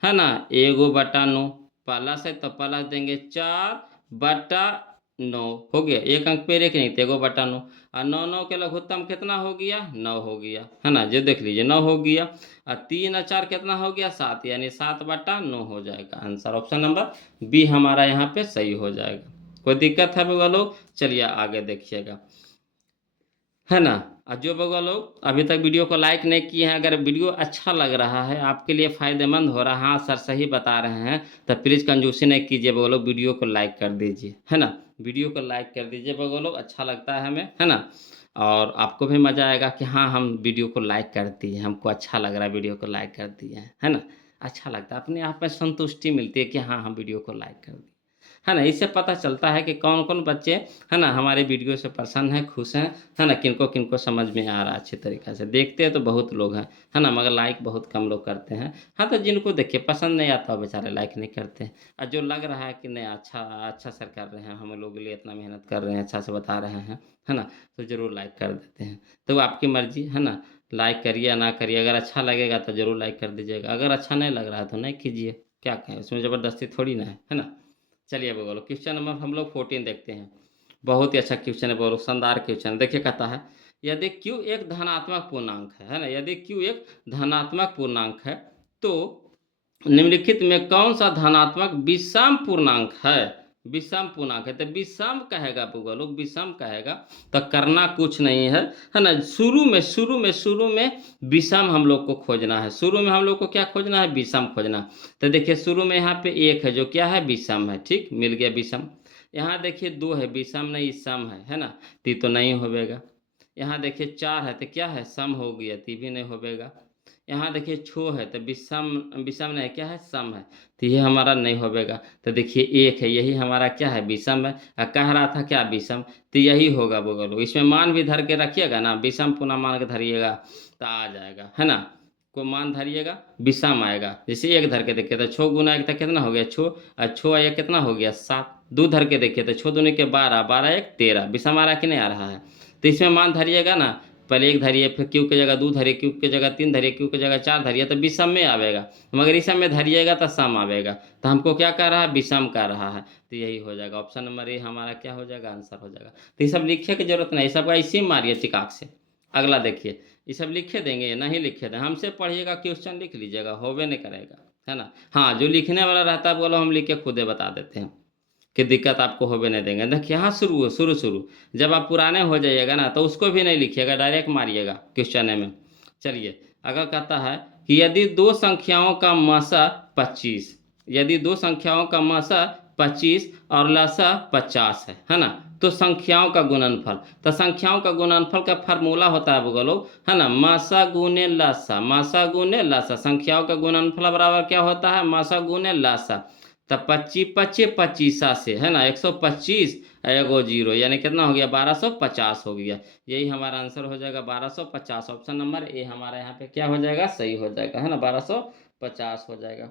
है ना, 1/9, प्लस है तो प्लस देंगे 4/9 हो गया, 1 अंक पे रेकरिंग तो 1/9, और 9 9 के लघुत्तम कितना हो गया, 9 हो गया, है ना, जो देख लीजिए 9 हो गया, और 3 और 4 कितना हो गया, 7, यानी 7/9 हो जाएगा आंसर। ऑप्शन नंबर बी हमारा यहाँ पे सही हो जाएगा। कोई दिक्कत है बउआ लोग, चलिए आगे देखिएगा, है ना। और जो बउआ लोग अभी तक वीडियो को लाइक नहीं किए हैं, अगर वीडियो अच्छा लग रहा है, आपके लिए फ़ायदेमंद हो रहा है, हाँ सर सही बता रहे हैं, तो प्लीज़ कंजूसी नहीं कीजिए बउआ लोग, वीडियो को लाइक कर दीजिए, है ना, वीडियो को लाइक कर दीजिए बउआ लोग, अच्छा लगता है हमें, है ना। और आपको भी मज़ा आएगा कि हाँ हम वीडियो को लाइक कर दिए, हमको अच्छा लग रहा है, वीडियो को लाइक कर दिए हैं, है ना। अच्छा लगता है, अपने आप में संतुष्टि मिलती है कि हाँ हम वीडियो को लाइक कर दिए, है ना। इससे पता चलता है कि कौन कौन बच्चे, है ना, हमारे वीडियो से प्रसन्न हैं, खुश हैं, है ना, किनको किनको समझ में आ रहा है अच्छे तरीक़े से। देखते हैं तो बहुत लोग हैं, है ना, मगर लाइक बहुत कम लोग करते हैं। हाँ, तो जिनको देखिए पसंद नहीं आता बेचारे लाइक नहीं करते हैं, और जो लग रहा है कि नहीं अच्छा अच्छा सर कर रहे हैं, हम लोगों के लिए इतना मेहनत कर रहे हैं, अच्छा से बता रहे हैं, है ना, तो ज़रूर लाइक कर देते हैं। तो आपकी मर्ज़ी, है ना, लाइक करिए या ना करिए, अगर अच्छा लगेगा तो ज़रूर लाइक कर दीजिएगा, अगर अच्छा नहीं लग रहा है तो नहीं कीजिए, क्या कहें, उसमें ज़बरदस्ती थोड़ी ना है ना। चलिए बोलो क्वेश्चन नंबर हम लोग 14 देखते हैं। बहुत ही अच्छा क्वेश्चन है बोलो, शानदार क्वेश्चन। देखिए कहता है यदि q एक धनात्मक पूर्णांक है ना, यदि q एक धनात्मक पूर्णांक है, तो निम्नलिखित में कौन सा धनात्मक विषम पूर्णांक है। विषम पूर्णांक है तो विषम कहेगा बउआ लोग, विषम कहेगा, तो करना कुछ नहीं है ना। शुरू में विषम हम लोग को खोजना है, शुरू में हम लोग को क्या खोजना है, विषम खोजना। तो देखिए शुरू में यहाँ पे 1 है जो क्या है, विषम है, ठीक, मिल गया विषम। यहाँ देखिए 2 है, विषम नहीं सम है ना, तो नहीं होगा। यहाँ देखिए 4 है तो क्या है, सम हो गया, ती भी नहीं होगा। यहाँ देखिए 6 है तो विषम, विषम नहीं क्या है, सम है, तो ये हमारा नहीं होगा। तो देखिए 1 है, यही हमारा क्या है, विषम है, और कह रहा था क्या, विषम, तो यही होगा बोलो। इसमें मान भी धर के रखिएगा ना, विषम पुनः मान के धरिएगा तो आ जाएगा, है ना, को मान धरिएगा विषम आएगा। जैसे 1 धर के देखिए तो 6 गुना 1 तक कितना हो गया, 6, और 6 1 कितना हो गया, 7। 2 धर के देखिए तो 6 दूनी के 12, 12 1 13, विषम आ रहा कि नहीं आ रहा है। तो इसमें मान धरिएगा ना, पहले 1 धरिए, फिर क्यू की जगह 2 धरिए, क्यू की जगह 3 धरिए, क्यू की जगह 4 धरिए, तो विषम में आवेगा, मगर इस में धरिएगा तो सम आवेगा। तो हमको क्या कह रहा है, विषम कह रहा है, तो यही हो जाएगा। ऑप्शन नंबर ए हमारा क्या हो जाएगा, आंसर हो जाएगा। तो ये सब लिखने की जरूरत नहीं, सब ऐसे ही मारिए चिकाक से। अगला देखिए, ये सब लिखे देंगे, नहीं लिखे दें, हमसे पढ़िएगा, क्वेश्चन लिख लीजिएगा, होबे नहीं करेगा, है ना। हाँ, जो लिखने वाला रहता है बोलो हम लिख के खुदे बता देते हैं कि दिक्कत आपको होबे नहीं देंगे। देखिए यहाँ शुरू जब आप पुराने हो जाइएगा ना, तो उसको भी नहीं लिखिएगा, डायरेक्ट मारिएगा क्वेश्चन में। चलिए अगर कहता है कि यदि 2 संख्याओं का मसा 25, यदि 2 संख्याओं का मसा 25 और लसा 50 है ना। तो संख्याओं का गुणनफल, तो संख्याओं का गुणनफल का फार्मूला होता है वो लोग, है ना, मासा गुने लसा, मासा गुने लसा। संख्याओं का गुणनफल बराबर क्या होता है, मासा गुने लसा। तब 25 25 25 से, है ना, 125 एगो जीरो, यानी कितना हो गया, 1250 हो गया। यही हमारा आंसर हो जाएगा 1250। ऑप्शन नंबर ए हमारा यहाँ पे क्या हो जाएगा, सही हो जाएगा, है ना, 1250 हो जाएगा।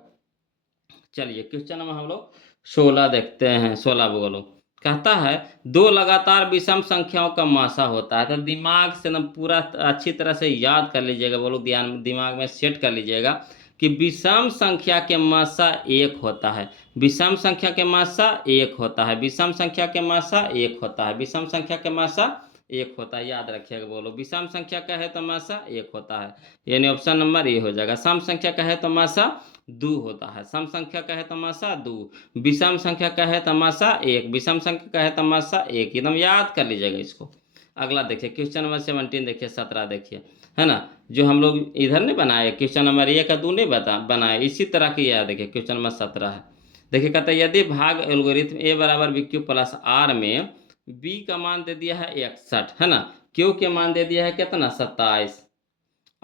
चलिए क्वेश्चन नंबर हम लोग 16 देखते हैं। 16 बोलो, कहता है दो लगातार विषम संख्याओं का मासा होता है। तो दिमाग से ना पूरा अच्छी तरह से याद कर लीजिएगा, बोलो ध्यान दिमाग में सेट कर लीजिएगा कि विषम संख्या के मासा एक होता है, विषम संख्या के मासा एक होता है, विषम संख्या के मासा एक होता है, विषम संख्या के मासा एक होता है। याद रखिएगा, बोलो विषम संख्या का है तो मासा एक होता है, यानी ऑप्शन नंबर ए हो जाएगा। सम संख्या का है तो मासा दो होता है, सम संख्या का है तमाशा दो, विषम संख्या का है तमाशा एक, विषम संख्या का है तमाशा एक। एकदम याद कर लीजिएगा इसको। अगला देखिए क्वेश्चन नंबर 17 देखिए, 17 देखिए, है ना, जो हम लोग इधर नहीं बनाए, क्वेश्चन नंबर ए का दो नहीं बनाए, इसी तरह की याद देखिए। क्वेश्चन नंबर 17 है, देखिए कहता है यदि भाग एल्गोरिथम ए बराबर बी क्यू प्लस आर में बी का मान दे दिया है 61, है ना, क्यू के मान दे दिया है कितना 27,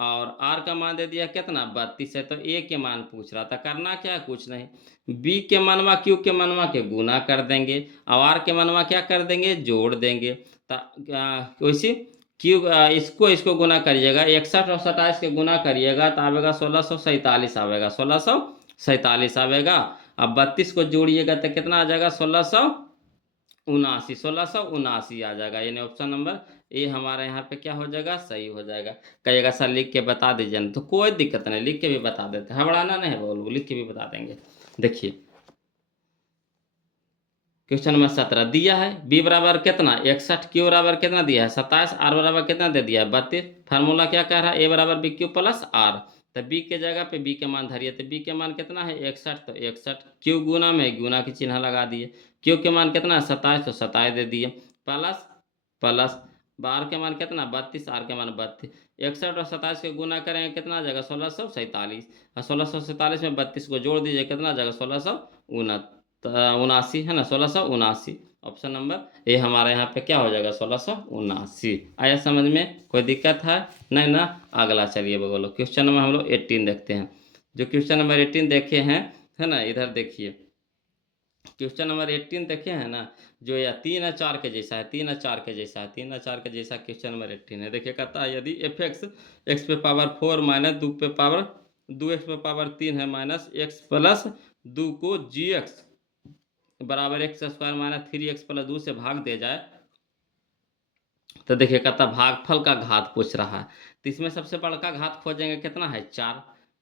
और आर का मान दे दिया कितना 32 है। तो ए के मान पूछ रहा था, करना क्या है, कुछ नहीं, बी के मनवा क्यू के मनवा के गुना कर देंगे, और आर के मनवा क्या कर देंगे, जोड़ देंगे। वैसे क्यू इसको इसको गुना करिएगा, 61 और 27 के गुना करिएगा तो आवेगा 1647 आवेगा, 1647 आवेगा। अब 32 को जोड़िएगा तो कितना आ जाएगा, 1679 आ जाएगा, यानी ऑप्शन नंबर ए हमारा यहाँ पे क्या हो जाएगा, सही हो जाएगा। कहिएगा सर लिख के बता दीजिए ना, तो कोई दिक्कत नहीं, लिख के भी बता देते हैं, घबराना नहीं है, बोलो लिख के भी बता देंगे। देखिए क्वेश्चन नंबर 17 दिया है बी बराबर कितना 61, क्यू बराबर कितना दिया है 27, आर बराबर कितना दे दिया है 32। फार्मूला क्या कह रहा है, ए बराबर बी क्यू प्लस आर। तो बी के जगह पे बी के मान धरिए, तो बी के मान कितना है 61, तो 61, क्यू गुना में गुना की चिन्ह लगा दिए, क्यू के मान कितना है 27, तो 27 दे दिए, प्लस प्लस आर के मान कितना 32, आर के मान 32, 61 और 27 के गुना करेंगे कितना आ जाएगा 1647, और 1647 में 32 को जोड़ दीजिए कितना आ जाएगा 1679 है ना, 1679। ऑप्शन नंबर ए हमारा यहाँ पे क्या हो जाएगा 1679। आया समझ में, कोई दिक्कत है नहीं ना। अगला चलिए बोलो क्वेश्चन नंबर हम लोग 18 देखते हैं। जो क्वेश्चन नंबर 18 देखे हैं, है ना, इधर देखिए क्वेश्चन नंबर 18 देखे हैं ना, जो या 3 और 4 के जैसा है, 3 और 4 के जैसा है, 3 और 4 के जैसा क्वेश्चन नंबर 18 है। देखिए कहता है यदि एफ एक्स एक्स पे पावर 4 माइनस 2 पे पावर 2 एक्स पे पावर 3 है माइनस एक्स प्लस 2 को जी एक्स बराबर x square minus 3 x plus 2 से भाग दे जाए, तो देखिए कहता भागफल का घात पूछ रहा है। तो इसमें सबसे बड़का घात खोजेंगे कितना है 4,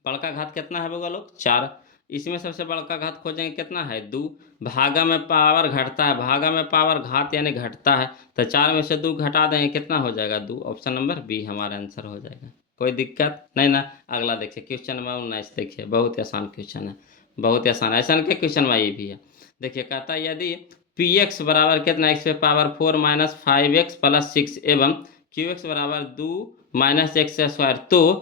बड़का घात कितना है बोलो लोग 4। इसमें सबसे बड़का घात खोजेंगे कितना है 2, भागा में पावर घटता है, भागा में पावर घात यानी घटता है, तो 4 में से 2 घटा देंगे कितना हो जाएगा 2। ऑप्शन नंबर बी हमारा आंसर हो जाएगा, कोई दिक्कत नहीं ना। अगला देखिए क्वेश्चन नंबर 19 देखिए, बहुत ही आसान क्वेश्चन है, बहुत ही आसान, ऐसा के क्वेश्चन में ये भी है। देखिए कहता है यदि पी एक्स बराबर कितना एक्स पे पावर 4 माइनस 5 एक्स प्लस 6 एवं क्यू एक्स बराबर 2 माइनस एक्स स्क्वायर, तो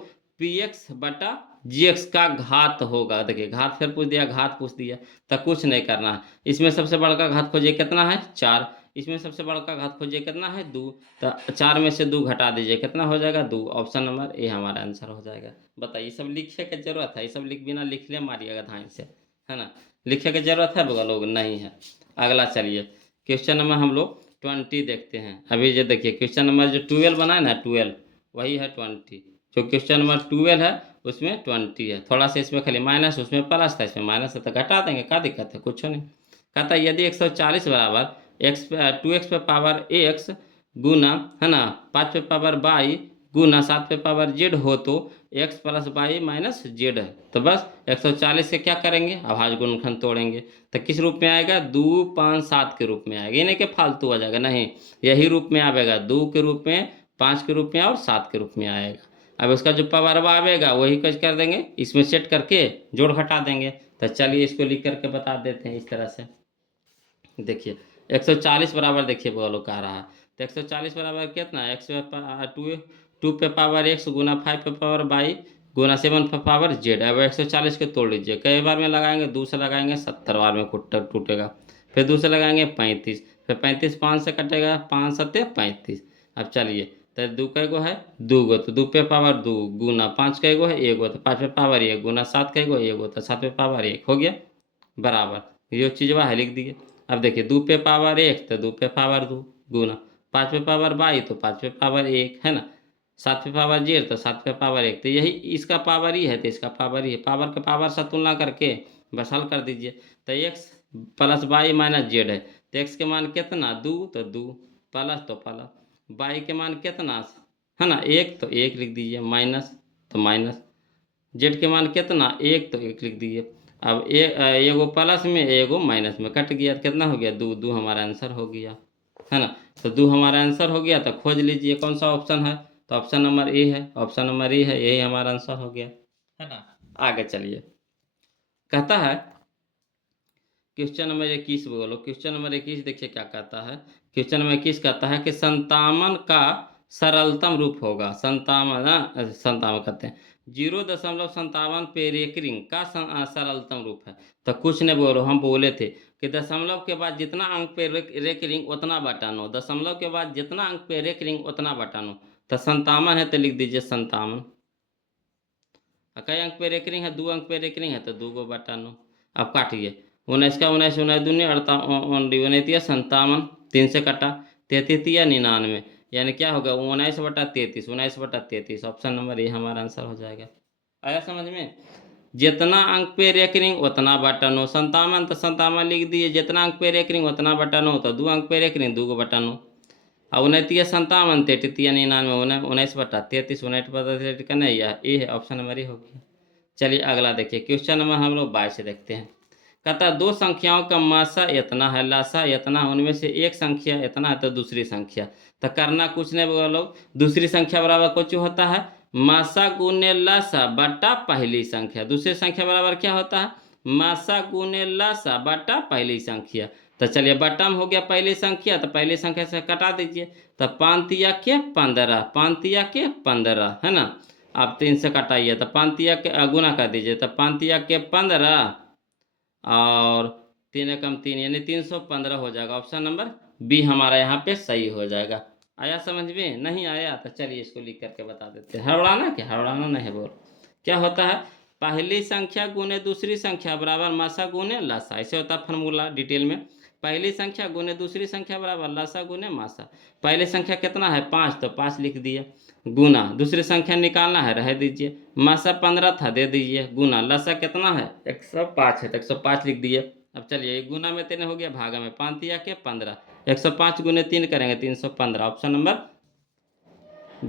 पी एक्स बटा जी एक्स का घात होगा। देखिए घात फिर पूछ दिया, घात पूछ दिया, तो कुछ नहीं करना है। इसमें सबसे बड़का घात खोजिए कितना है 4, इसमें सबसे बड़का घात खोजिए कितना है 2, तो 4 में से 2 घटा दीजिए कितना हो जाएगा 2। ऑप्शन नंबर ए हमारा आंसर हो जाएगा। बताइए सब लिखे की जरूरत है, ये सब लिख बिना लिख ले मारिएगा धान से, है ना, लिखे की जरूरत है बगल लोग नहीं है। अगला चलिए क्वेश्चन नंबर हम लोग 20 देखते हैं। अभी जो देखिए क्वेश्चन नंबर जो 12 बना है ना 12 वही है 20, जो क्वेश्चन नंबर 12 है उसमें 20 है, थोड़ा सा इसमें खाली माइनस उसमें प्लस था, इसमें माइनस है तो घटा देंगे, क्या दिक्कत है, कुछ नहीं। कहता है यदि 140 बराबर एक्स 2x पे पावर एक्स गुना, है ना, 5 पे पावर बाई गुना 7 पे पावर जेड हो तो X plus by minus Z है। तो बस 140 से क्या करेंगे अभाज्य गुणनखंड तोड़ेंगे, तो किस रूप में आएगा 2 5 7 के रूप में आएगा, ये नहीं कि फालतू आ जाएगा, नहीं यही रूप में आएगा, 2 के रूप में 5 के रूप में और 7 के रूप में आएगा। अब उसका जो पावर आवेगा वही कुछ कर देंगे, इसमें सेट करके जोड़ घटा देंगे। तो चलिए इसको लिख करके बता देते हैं इस तरह से। देखिए 140 बराबर देखिए बोलो कह रहा है, तो 140 बराबर कितना एक्स पे 2 पे पावर एक्स गुना 5 पे power by Guna 7 power Z. अब 140 के तोड़ लीजिए, कई बार में लगाएंगे, 2 से लगाएंगे 70 बार में टूटेगा। फिर 2 से लगाएंगे 35, फिर 35 5 से कटेगा, 5 सत्ते 35। अब चलिए, तो 2 कै गो है, 2 गो, तो 2 पे पावर 2 गुना 5 कै गो है, 1 गो, तो 5 पे पावर 1 गुना 7 कै गो, 1 गो, तो 7 पे पावर 1 हो गया बराबर। ये चीज़ है लिख दिए। अब देखिए 2 पे पावर 1 तो 2 पे पावर 2 गुना 5 पे पावर 22 तो 5 पे पावर 1 है ना, 7 पे पावर जेड तो 7 पे पावर 1, तो यही इसका पावर ही है तो इसका पावर ही है। पावर के पावर से तुलना करके बस हल कर दीजिए। तो X plus Y minus Z है, तो एक्स के मान कितना 2 तो 2 प्लस तो प्लस, वाई के मान कितना है ना 1 तो 1 लिख दीजिए, माइनस तो माइनस, जेड के मान कितना 1 तो 1 लिख दीजिए। अब एगो प्लस में एगो माइनस में कट गया, कितना हो गया 2, 2 हमारा आंसर हो गया है ना। तो 2 हमारा आंसर हो गया, तो खोज लीजिए कौन सा ऑप्शन है, तो ऑप्शन नंबर ए है, ऑप्शन नंबर ए है, यही हमारा आंसर हो गया है ना। आगे चलिए, कहता है क्वेश्चन नंबर 21 बोलो। क्वेश्चन नंबर 21 देखिए क्या कहता है। क्वेश्चन नंबर 21 कहता है कि संतावन का सरलतम रूप होगा, संतावन कहते हैं 0.57 पेरेक्रिंग का सरलतम रूप है। तो कुछ नहीं बोलो, हम बोले थे कि दशमलव के बाद जितना अंक पे रेकरिंग उतना बटानो, दशमलव के बाद जितना अंक पे रेकरिंग उतना बटानो। तो 57 है तो लिख दीजिए 57। कई अंक पे रेकरिंग है, 2 अंक पे रेकरिंग है तो 2 गो बटानो। अब काटिए, 19 का 19 19 दूनी 19 57, 3 से कटा, 33 99, यानी क्या होगा 19/33, 19/33, ऑप्शन नंबर ए हमारा आंसर हो जाएगा। आया समझ में। जितना अंक पे रेकरिंग उतना बटन हो, 57 तो 57 लिख दिए, जितना अंक पे रेकरिंग उतना बटन हो, तो 2 अंक पे रेकरिंग 2 गो बटन हो। अब 29 57, 33 99, 19/33, 19/33 का नहीं ये है, ऑप्शन नंबर ए हो गया। चलिए अगला देखिए, क्वेश्चन नंबर हम लोग 22 से देखते हैं। कहता है 2 संख्याओं का मासा इतना है, लासा इतना, उनमें से एक संख्या इतना है तो दूसरी संख्या। तो करना कुछ नहीं बोलो, दूसरी संख्या बराबर कुछ होता है मासा गुने लासा बटा पहली संख्या। दूसरी संख्या बराबर क्या होता है मासा गुने लासा बटा पहली संख्या। तो चलिए बटा में हो गया पहली संख्या, तो पहली संख्या से कटा दीजिए, तो 5 के 15, 5 के 15 है ना। आप 3 से कटाइए तो 5 के गुना कर दीजिए, तो 5 के 15 और 3 एकम 3 यानी 315 हो जाएगा। ऑप्शन नंबर बी हमारा यहाँ पे सही हो जाएगा। आया समझ में, नहीं आया तो चलिए इसको लिख करके बता देते हैं। हड़बड़ाना क्या, हड़बड़ाना नहीं बोल, क्या होता है पहली संख्या गुने दूसरी संख्या बराबर मासा गुने लासा, ऐसे होता है फॉर्मूला डिटेल में। पहली संख्या गुने दूसरी संख्या बराबर लासा गुने मासा। पहली संख्या कितना है 5 तो 5 लिख दिए, गुना दूसरी संख्या निकालना है रह दीजिए, मासा 15 था दे दीजिए, गुना लसा कितना है 105 है तो 105 लिख दिए। अब चलिए गुना में 3 हो गया, भागा में 5 के 15, 105 गुने 3 करेंगे 315, ऑप्शन नंबर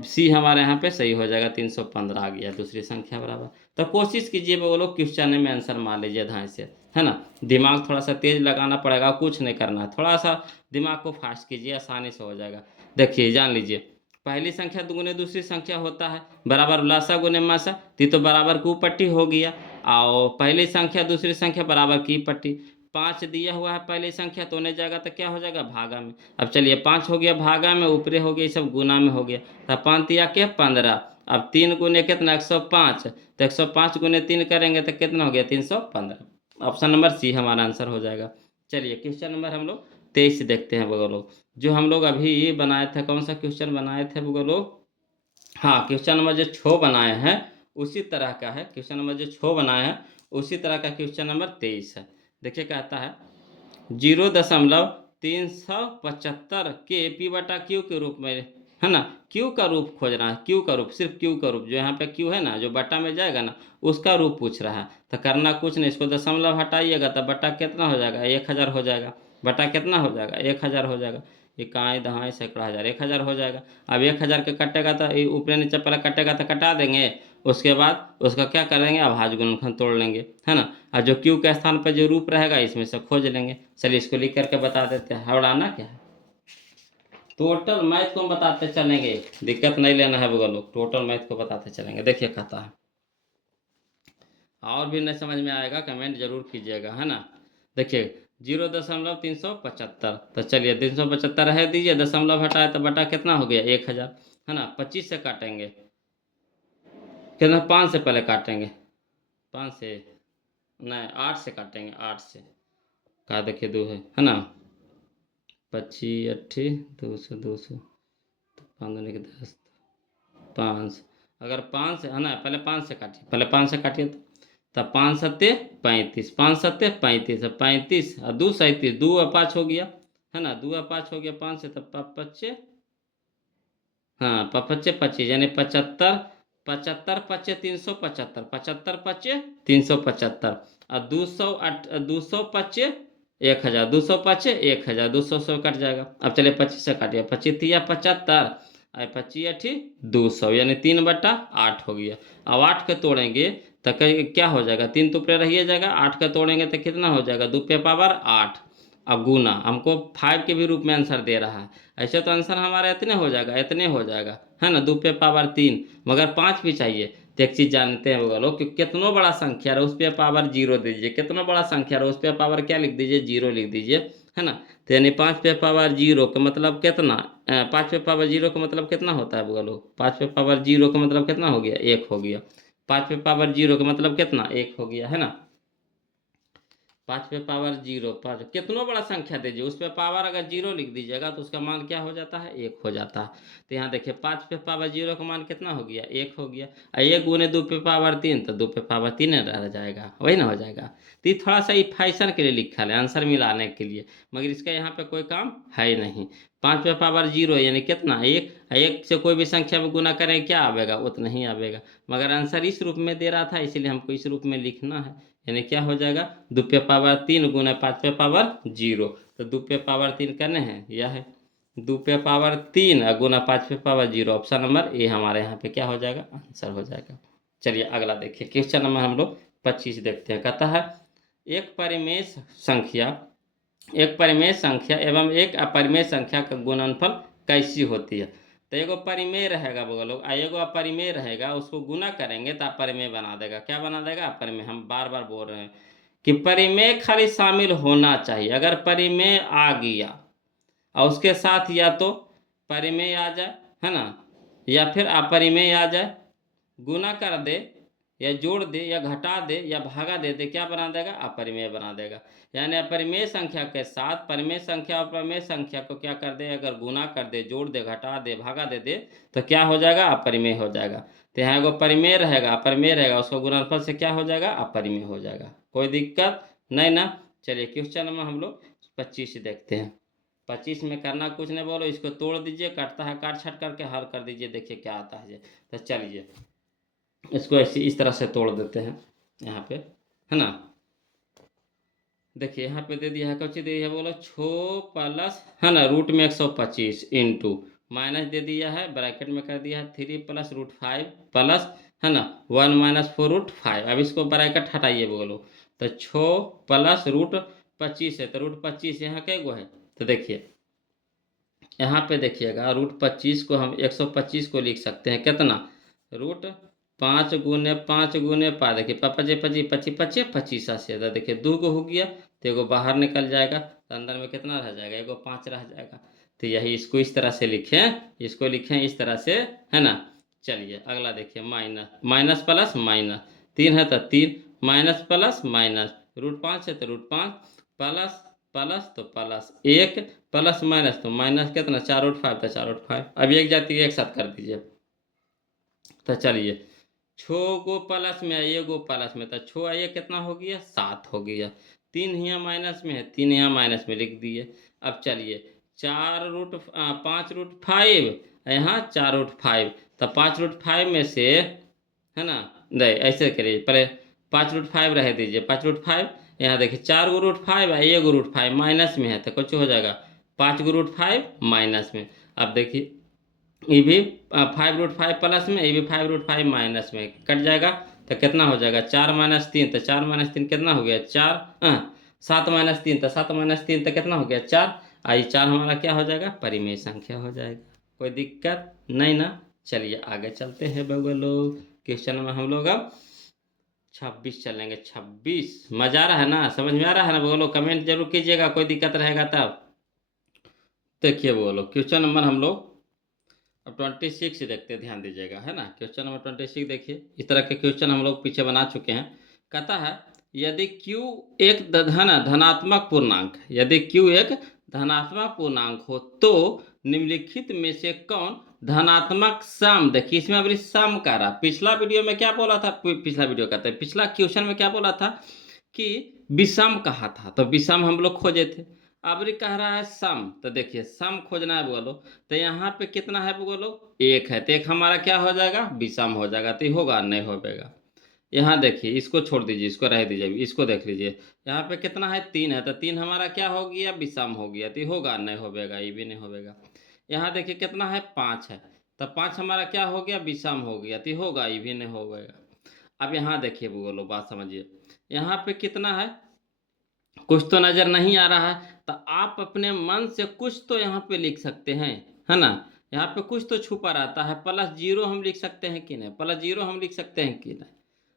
सी हमारे यहाँ पे सही हो जाएगा, 315 आ गया दूसरी संख्या बराबर। तो कोशिश कीजिए वो लोग क्वेश्चन में आंसर मान लीजिए ध्यान से, है ना। दिमाग थोड़ा सा तेज लगाना पड़ेगा, कुछ नहीं करना है, थोड़ा सा दिमाग को फास्ट कीजिए, आसानी से हो जाएगा। देखिए जान लीजिए, पहली संख्या गुने दूसरी संख्या होता है बराबर लासा गुने मासा, तो बराबर की पट्टी हो गया, और पहली संख्या दूसरी संख्या बराबर की पट्टी। 5 दिया हुआ है पहली संख्या तो नहीं जाएगा तो क्या हो जाएगा भागा में। अब चलिए 5 हो गया भागा में, ऊपरे हो गया, ये सब गुना में हो गया, तो 5 के 15। अब 3 गुने कितना 105, तो 105 गुने 3 करेंगे तो कितना हो गया 315। ऑप्शन नंबर सी हमारा आंसर हो जाएगा। चलिए क्वेश्चन नंबर हम लोग 23 देखते हैं वो लोग, जो हम लोग अभी बनाए थे। कौन सा क्वेश्चन बनाए थे वो लोग, हाँ क्वेश्चन नंबर जो 6 बनाए हैं उसी तरह का है। क्वेश्चन नंबर जो 6 बनाए हैं उसी तरह का क्वेश्चन नंबर 23 है। देखिए कहता है 0.375 के पी बटा क्यू के रूप में, है ना। क्यू का रूप खोजना है, क्यू का रूप, सिर्फ क्यू का रूप, जो यहाँ पे क्यू है ना जो बटा में जाएगा ना उसका रूप पूछ रहा है। तो करना कुछ नहीं, इसको दशमलव हटाइएगा तो बटा कितना हो जाएगा 1000 हो जाएगा, बटा कितना हो जाएगा 1000 हो जाएगा, इकाई दहाई सैकड़ा हज़ार 1000 हो जाएगा। अब 1000 के कटेगा तो ऊपर नीचे पहले कटेगा तो कटा देंगे, उसके बाद उसका क्या करेंगे अभाज्य गुणनखंड तोड़ लेंगे, है ना। और जो क्यू के स्थान पर जो रूप रहेगा इसमें से खोज लेंगे। चलिए इसको लिख करके बता देते हैं। हवड़ाना क्या है, टोटल मैथ को हम बताते चलेंगे, दिक्कत नहीं लेना है वो लोग, टोटल मैथ को बताते चलेंगे। देखिए कहता है, और भी नहीं समझ में आएगा कमेंट जरूर कीजिएगा, है ना। देखिए 0.375, तो चलिए 375 रह दीजिए, दशमलव हटाए तो बटा कितना हो गया 1000, है ना। 25 से काटेंगे कितना 5 से पहले काटेंगे, 5 से नहीं 8 से काटेंगे, 8 से कहा देखिए 2 है ना, 25 अट्ठी 200 200 तो 5 दूनी के 10 5, अगर 5 से है ना, पहले 5 से काटिए, पहले 5 से काटिए तो तब 5 सत्ते 35, 5 सत्ते 35, 35 और 2 37, 2 और 5 हो गया है ना, 2 और 5 हो गया 5 से, तब पच्चे, हाँ पच्चे 25 यानी 75, 75 पच्चे 375, 75 पच्चे 375 और 200 पच्चे 1000, 200 पच्चे 1000, 200 से कट जाएगा। अब चलिए 25 से काटिए, 25 तिया 75 और 25 अठी 200 यानी 3/8 हो गया। अब 8 के तोड़ेंगे तो क्या हो जाएगा, 3 तुपरे रहिए जाएगा, 8 का तोड़ेंगे तो कितना हो जाएगा, 2 पे पावर 8। अब गुना हमको 5 के भी रूप में आंसर दे रहा है, ऐसे तो आंसर हमारा इतने हो जाएगा, इतने हो जाएगा है ना, 2 पे पावर 3, मगर 5 भी चाहिए। तो एक चीज़ जानते हैं वो लोग कि कितना बड़ा संख्या रहा उस पे पावर 0 दीजिए, कितना बड़ा संख्या रहा उस पे पावर क्या लिख दीजिए, 0 लिख दीजिए है ना। तो यानी 5 पे पावर 0 का मतलब कितना, 5 पे पावर 0 का मतलब कितना होता है वो लोग, 5 पे पावर 0 का मतलब कितना हो गया, 1 हो गया। 5 पे पावर 0 का मतलब कितना, 1 हो गया है ना। 5 पे पावर 0, 5 कितना बड़ा संख्या दीजिए उस पे पावर अगर 0 लिख दीजिएगा तो उसका मान क्या हो जाता है, 1 हो जाता है। तो यहाँ देखिए 5 पे पावर 0 का मान कितना हो गया, 1 हो गया, और 1 गुने 2 पे पावर 3 तो 2 पे पावर 3 रह जाएगा, वही ना हो जाएगा। तो ये थोड़ा सा ये फैशन के लिए लिखा है, आंसर मिलाने के लिए, मगर इसका यहाँ पे कोई काम है ही नहीं। 5 पे पावर 0 यानी कितना, 1, 1 से कोई भी संख्या में गुना करें क्या आवेगा, उतना ही आवेगा, मगर आंसर इस रूप में दे रहा था इसलिए हमको इस रूप में लिखना है। यानी क्या हो जाएगा, 2 पे पावर 3 गुना 5 पे पावर 0, तो 2 पे पावर 3 करने हैं, यह है 2 पे पावर 3 और गुना 5 पे पावर 0, ऑप्शन नंबर ए हमारे यहाँ पे क्या हो जाएगा, आंसर हो जाएगा। चलिए अगला देखिए, क्वेश्चन नंबर हम लोग 25 देखते हैं। कहता है एक परिमेय संख्या, एक परिमेय संख्या एवं एक अपरिमेय संख्या का गुणनफल कैसी होती है। तो एगो परिमेय रहेगा वो लोग, एगो अपरिमेय रहेगा, उसको गुना करेंगे तो अपरिमेय बना देगा, क्या बना देगा, अपरिमेय। हम बार बार बोल रहे हैं कि परिमेय खाली शामिल होना चाहिए, अगर परिमेय आ गया और उसके साथ या तो परिमेय आ जाए है ना, या फिर अपरिमेय आ जाए, गुना कर दे या जोड़ दे या घटा दे या भागा दे क्या बना देगा, अपरिमेय बना देगा। यानी अपरिमेय संख्या के साथ परिमेय संख्या और प्रमेय संख्या को क्या कर दे, अगर गुना कर दे, जोड़ दे, घटा दे, भागा दे तो क्या हो जाएगा, अपरिमेय हो जाएगा। तो यहाँ एगो परिमेय रहेगा, अपरिमेय रहेगा, उसको गुणनफल से क्या हो जाएगा, अपरिमेय हो जाएगा। कोई दिक्कत नहीं ना। चलिए क्वेश्चन नंबर हम लोग 25 देखते हैं। 25 में करना कुछ नहीं, बोलो इसको तोड़ दीजिए, कटता है काट छट करके हल कर दीजिए, देखिए क्या आता है। तो चलिए इसको ऐसे इस तरह से तोड़ देते हैं यहाँ पे है ना। देखिए यहाँ पे दे दिया है, कौन सी दे दिया है, बोलो 6 प्लस है ना रूट में 125 इंटू माइनस दे दिया है, ब्रैकेट में कर दिया है 3 प्लस रूट 5 प्लस है ना 1 माइनस 4 रूट 5। अब इसको ब्रैकेट हटाइए बोलो, तो 6 प्लस रूट 25 है, तो रूट 25 यहाँ के गो है। तो देखिए यहाँ पे देखिएगा रूट 25 को हम 125 को लिख सकते हैं कितना, रूट 5 गुने 5 गुने 5, देखिए 25 25 25 25 25 से, तो देखिए 2 को हो गया तो एगो बाहर निकल जाएगा, तो अंदर में कितना रह जाएगा, एगो 5 रह जाएगा। तो यही इसको इस तरह से लिखें, इसको लिखें इस तरह से है ना। चलिए अगला देखिए, माइनस माइनस प्लस माइनस, 3 है तो 3 माइनस प्लस माइनस, रूट 5 है तो रूट 5 प्लस प्लस तो प्लस 1 प्लस माइनस तो माइनस कितना 4 रूट 5 तो 4 रूट 5। अब एक जाति एक साथ कर दीजिए। तो चलिए 6 गो प्लस में ये गो प्लस में, तो 6 ये कितना हो गया 7 हो गया, 3 यहाँ माइनस में है 3 यहाँ माइनस में लिख दिए। अब चलिए 4 रूट 5 रूट 5 यहाँ 4 रूट 5, तो 5 रूट 5 में से है ना, नहीं ऐसे करिए पहले 5 रूट 5 रह दीजिए, 5 रूट 5 यहाँ देखिए 4 गो रूट 5 है, 1 रूट 5 माइनस में है तो कुछ हो जाएगा 5 गो रूट 5 माइनस में। अब देखिए ये भी 5 रूट 5 प्लस में, ये भी 5 रूट 5 माइनस में, कट जाएगा तो कितना हो जाएगा 4 माइनस 3, तो 4 माइनस 3 कितना हो गया 4, 7 माइनस 3 तो 7 माइनस 3 तो कितना हो गया 4, आई 4 हमारा क्या हो जाएगा, परिमेय संख्या हो जाएगा। कोई दिक्कत नहीं ना। चलिए आगे चलते हैं बगलो, क्वेश्चन में हम लोग अब 26 चलेंगे। 26 मजा आ रहा है ना, समझ में आ रहा है ना, बोलो कमेंट जरूर कीजिएगा, कोई दिक्कत रहेगा तब। देखिए बोलो क्वेश्चन नंबर हम लोग अब 26 देखते हैं, ध्यान दीजिएगा, है ना। क्वेश्चन नंबर 26 देखिए, इस तरह के क्वेश्चन हम लोग पीछे बना चुके हैं। कहता है यदि q एक धनात्मक पूर्णांक है, यदि q एक धनात्मक पूर्णांक हो तो निम्नलिखित में से कौन धनात्मक सम, देखिए इसमें अभी सम कह रहा, पिछला वीडियो में क्या बोला था, पिछला वीडियो कहते हैं पिछला क्वेश्चन में क्या बोला था कि विषम कहा था, तो विषम हम लोग खोजे थे। अब ये कह रहा है सम, तो देखिए सम खोजना है बोलो, तो यहाँ पे कितना है बोलो, एक है, तो एक हमारा क्या हो जाएगा, विषम हो जाएगा, तो ये होगा नहीं हो पाएगा। यहाँ देखिए इसको छोड़ दीजिए, इसको रह दीजिए, इसको देख लीजिए, यहाँ पे कितना है, 3 है, तो 3 हमारा क्या हो गया, विषम हो गया, तो ये होगा नहीं हो पाएगा, ये भी नहीं हो पाएगा। यहाँ देखिए कितना है, 5 है, तो 5 हमारा क्या हो गया, विषम हो गया, तो ये होगा, ये भी नहीं हो पाएगा। अब यहाँ देखिए बोलो, बात समझिए, यहाँ पे कितना है, कुछ तो नजर नहीं आ रहा है, तो आप अपने मन से कुछ तो यहाँ पे लिख सकते हैं, है ना। यहाँ पे कुछ तो छुपा रहता है, +0 हम लिख सकते हैं कि नहीं, +0 हम लिख सकते हैं कि नहीं,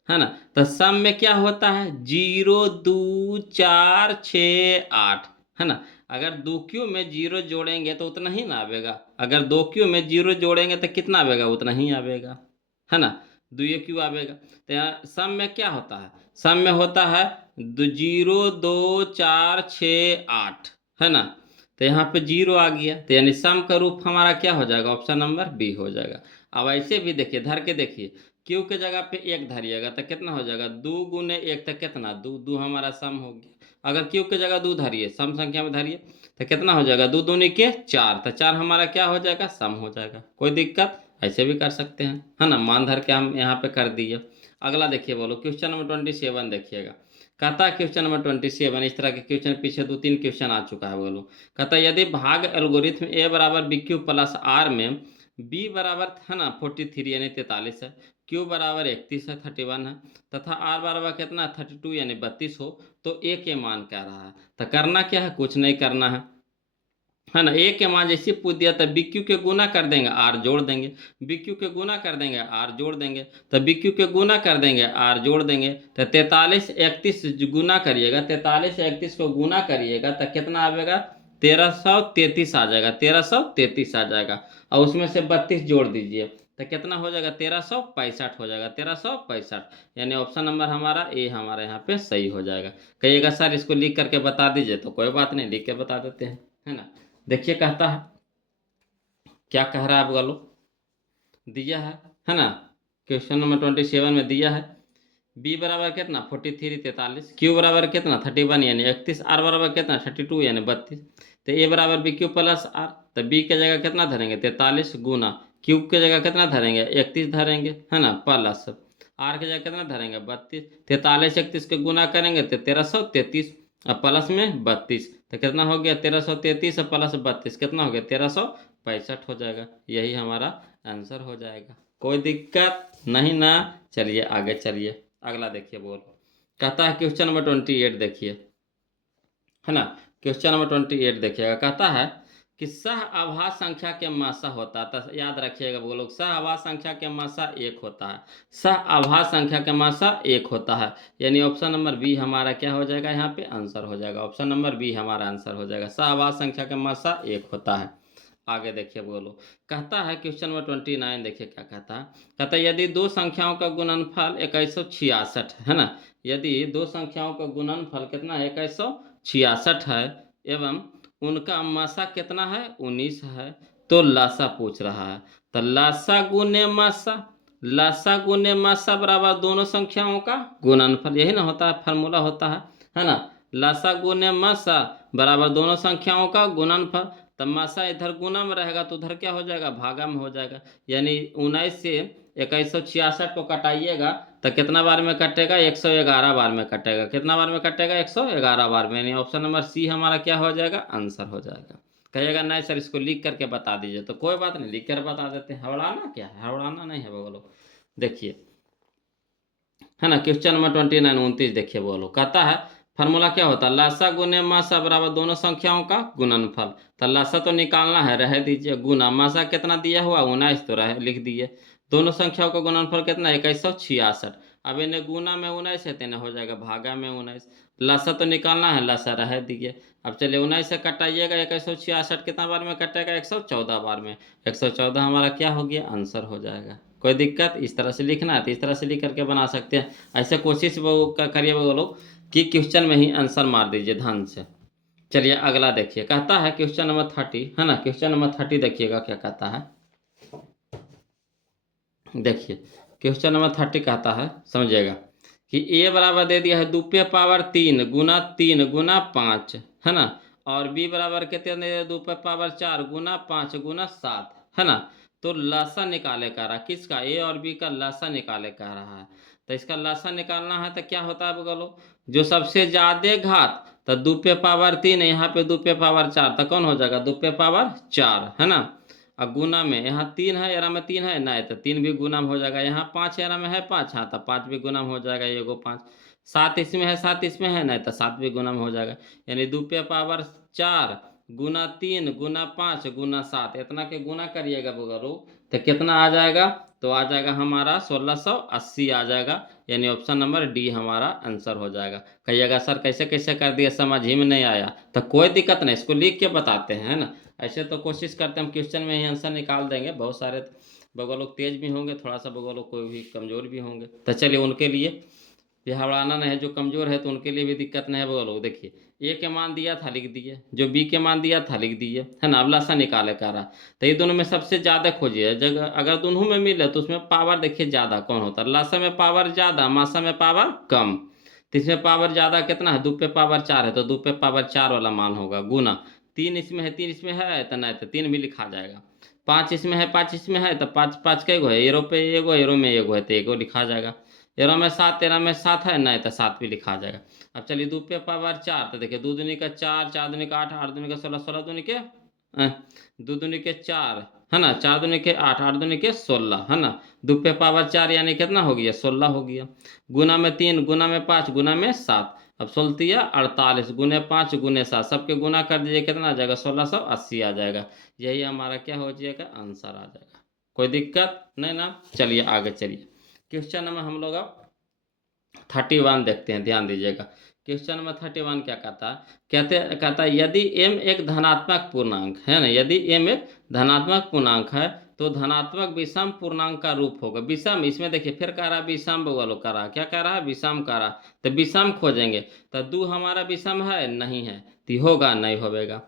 है ना। तो सम में क्या होता है, 0 2 4 6 8, है ना। अगर 2q में 0 जोड़ेंगे तो उतना ही ना आवेगा, अगर 2q में 0 जोड़ेंगे तो कितना आवेगा, उतना ही आवेगा, है ना, 2q आवेगा। तो यहाँ सम में क्या होता है, सम में होता है 0 2 4 6 8, है ना। तो यहाँ पे 0 आ गया, तो यानी सम का रूप हमारा क्या हो जाएगा, ऑप्शन नंबर बी हो जाएगा। अब ऐसे भी देखिए, धर के देखिए, क्यू के जगह पे 1 धरिएगा तो कितना हो जाएगा, 2 गुने 1 तो कितना, 2 2 हमारा सम हो गया। अगर क्यू के जगह 2 धरिए, सम संख्या में धरिए, तो कितना हो जाएगा, 2 दूनी के 4, तो 4 हमारा क्या हो जाएगा, सम हो जाएगा। कोई दिक्कत, ऐसे भी कर सकते हैं, है ना, मान धर के हम यहाँ पे कर दिए। अगला देखिए बोलो, क्वेश्चन नंबर 27 देखिएगा। कहता है क्वेश्चन नंबर 27, इस तरह के क्वेश्चन पीछे 2 3 क्वेश्चन आ चुका है बोलो। कहता है यदि भाग एल्गोरिथम ए बराबर बी क्यू प्लस आर में बी बराबर, है ना, 43 यानी 43 है, क्यू बराबर 31 है, 31 है, तथा आर बराबर कितना, 32 यानी 32 हो, तो ए के मान क्या रहा है। तो करना क्या है, कुछ नहीं करना है ना। ए के मान जैसे पूछ दिया, तो बी क्यू के गुना कर देंगे, आर जोड़ देंगे, बी क्यू के गुना कर देंगे, आर जोड़ देंगे, तो बी क्यू के गुना कर देंगे, आर जोड़ देंगे, तो 43 31 गुना करिएगा, 43 31 को गुना करिएगा तो कितना आएगा, 1333 आ जाएगा, 1333 आ जाएगा, और उसमें से 32 जोड़ दीजिए तो कितना हो जाएगा, 1365 हो जाएगा, 1365, यानी ऑप्शन नंबर हमारा ए हमारा यहाँ पे सही हो जाएगा। कहिएगा सर इसको लिख करके बता दीजिए, तो कोई बात नहीं, लिख के बता देते हैं, है ना। देखिए कहता है, क्या कह रहा है, आप बोलो, दिया है ना, क्वेश्चन नंबर 27 में दिया है, बी बराबर कितना 43 43, क्यू बराबर कितना 31 यानी 31, आर बराबर कितना 32 यानी 32, तो ए बराबर बी क्यू प्लस आर, तो बी के जगह कितना धरेंगे 43 गुना, क्यू के जगह कितना धरेंगे 31 धरेंगे, है ना, प्लस आर के जगह कितना धरेंगे 32, 43 31 के गुना करेंगे तो 1333, और प्लस में 32, तो कितना हो गया 1333 प्लस 32 कितना हो गया 1365 हो जाएगा, यही हमारा आंसर हो जाएगा। कोई दिक्कत नहीं ना, चलिए आगे चलिए, अगला देखिए बोल, कहता है क्वेश्चन नंबर 28 देखिए, है ना। क्वेश्चन नंबर 28 देखिएगा, कहता है कि सह आभास संख्या के मासा होता है, तो याद रखिएगा वो लोग, सह आभास संख्या के मासा 1 होता है, सह आभास संख्या के मासा 1 होता है, यानी ऑप्शन नंबर बी हमारा क्या हो जाएगा, यहाँ पे आंसर हो जाएगा, ऑप्शन नंबर बी हमारा आंसर हो जाएगा, सह आभास संख्या के मासा 1 होता है। आगे देखिए बोलो, कहता है क्वेश्चन नंबर 29 देखिए क्या कहता है, कहता है यदि दो संख्याओं का गुणनफल 2166 है ना, यदि दो संख्याओं का गुणनफल कितना है 2166 है, एवं उनका मासा कितना है 19 है, तो लासा पूछ रहा है, तो लासा गुने मासा, लासा गुने मासा बराबर दोनों संख्याओं का गुणनफल, यही ना होता है, फार्मूला होता है ना, लासा गुने मासा बराबर दोनों संख्याओं का गुणनफल, तब मासा इधर गुना में रहेगा तो उधर क्या हो जाएगा, भागा में हो जाएगा, यानी 19 से 2166 को कटाइएगा तो कितना बार में कटेगा, 111 बार में कटेगा, कितना बार में कटेगा 111 बार में, यानी ऑप्शन नंबर सी हमारा क्या हो जाएगा, आंसर हो जाएगा। कहिएगा नहीं सर इसको लिख करके बता दीजिए, तो कोई बात नहीं, लिख कर बता देते हैं, हवड़ाना क्या है, हवड़ाना नहीं है बोलो। देखिए, है ना, क्वेश्चन नंबर 29 देखिए बोलो, कहता है फार्मूला क्या होता है, लासा गुने मासा बराबर दोनों संख्याओं का गुणनफल, तो लासा तो निकालना है, रह दीजिए, गुना मासा कितना दिया हुआ 19 तो रह लिख दिए, दोनों संख्याओं का गुणनफल कितना 2166, अब इन्हें गुना में 19 है तो इन्हें हो जाएगा भागा में 19, लसा तो निकालना है, लसा रह दीजिए। अब चलिए 19 से कटाइएगा 166 कितना बार में कटेगा, 114 बार में। 114 हमारा क्या हो गया, आंसर हो जाएगा। कोई दिक्कत, इस तरह से लिखना है तो इस तरह से लिख करके बना सकते हैं। ऐसे कोशिश वो करिए वो लोग कि क्वेश्चन में ही आंसर मार दीजिए ध्यान से। चलिए अगला देखिए, कहता है क्वेश्चन नंबर 30 है ना, क्वेश्चन नंबर 30 देखिएगा क्या कहता है। देखिए क्वेश्चन नंबर 30 कहता है, समझिएगा कि ए बराबर दे दिया है 2 पे पावर 3 गुना 3 गुना 5 है ना, और बी बराबर कितने दे दिया 2 पे पावर 4 गुना 5 गुना 7 है ना। तो लसा निकाले कह रहा, किसका, ए और बी का लसा निकाले कह रहा है। तो इसका लसा निकालना है तो क्या होता है बोलो, जो सबसे ज्यादा घात, तो 2 पे पावर 3 यहाँ पे 2 पे पावर 4, तो कौन हो जाएगा 2 पे पावर 4 है ना। और गुना में यहाँ 3 है, एरा में 3 है ना, तो 3 भी गुना में हो जाएगा। यहाँ 5 एरा में है 5, हाँ तो 5 भी गुना में हो जाएगा, ये 5। 7 इसमें है, 7 इसमें है ना, तो 7 भी गुना में हो जाएगा। यानी 2 पे पावर 4 गुना 3 गुना 5 गुना 7, इतना के गुना करिएगा बगलो, तो कितना आ जाएगा, तो आ जाएगा हमारा 1680 आ जाएगा। यानी ऑप्शन नंबर डी हमारा आंसर हो जाएगा। कहिएगा सर कैसे कैसे कर दिया, समझ ही में नहीं आया, तो कोई दिक्कत नहीं, इसको लिख के बताते हैं है ना। ऐसे तो कोशिश करते हैं हम क्वेश्चन में ही आंसर निकाल देंगे। बहुत सारे बगल लोग तेज भी होंगे, थोड़ा सा बगल लोग कोई भी कमज़ोर भी होंगे, तो चलिए उनके लिए ये हड़ाना नहीं है, जो कमज़ोर है तो उनके लिए भी दिक्कत नहीं है बगल लोग। देखिए ए के मान दिया था लिख दिए, जो बी के मान दिया था लिख दिए है ना। अब लसा निकाले कह रहा, तो ये दोनों में सबसे ज़्यादा खोजिए। जगह अगर दोनों में मिले तो उसमें पावर देखिए ज़्यादा कौन होता है, लसा में पावर ज़्यादा, मासा में पावर कम। तो इसमें पावर ज़्यादा कितना है, 2 पे पावर 4 है, तो 2 पे पावर 4 वाला मान होगा गुना। 3 इसमें है, 3 इसमें है तो नहीं, तो 3 भी लिखा जाएगा। 5 इसमें है, 5 इसमें है, तो 5 5 का एगो है, एरो पे एगो, एरो में एगो है तो एगो लिखा जाएगा। एरो में 7, तेरह में 7 है नहीं, तो 7 भी लिखा जाएगा। अब चलिए 2 पे पावर 4, तो देखिए 2 दूनी का 4, 4 दूनी का 8, 8 दूनी का 16, 16 दूनी के 2 दूनी के 4 है ना, 4 दूनी के 8, 8 दूनी के 16 है ना। 2 पे पावर 4 यानी कितना हो गया, 16 हो गया। गुना में 3 गुना में 5 गुना में 7, अब 16 48 गुने 5 गुने 7, सबके गुना कर दीजिए, कितना आ जाएगा 1680 आ जाएगा। यही हमारा क्या हो जाएगा, आंसर आ जाएगा। कोई दिक्कत नहीं ना। चलिए आगे चलिए, क्वेश्चन नंबर हम लोग अब 31 देखते हैं, ध्यान दीजिएगा। क्वेश्चन नंबर 31 क्या कहता है, कहता है यदि m एक धनात्मक पूर्णांक है ना, यदि m एक धनात्मक पूर्णांक है तो धनात्मक विषम पूर्णांक का रूप होगा। विषम, इसमें देखिए फिर कह रहा है विषम बोलो, कह रहा क्या कह रहा है, विषम कह रहा। तो विषम खोजेंगे, तो 2 हमारा विषम है नहीं है, तो होगा नहीं होगा।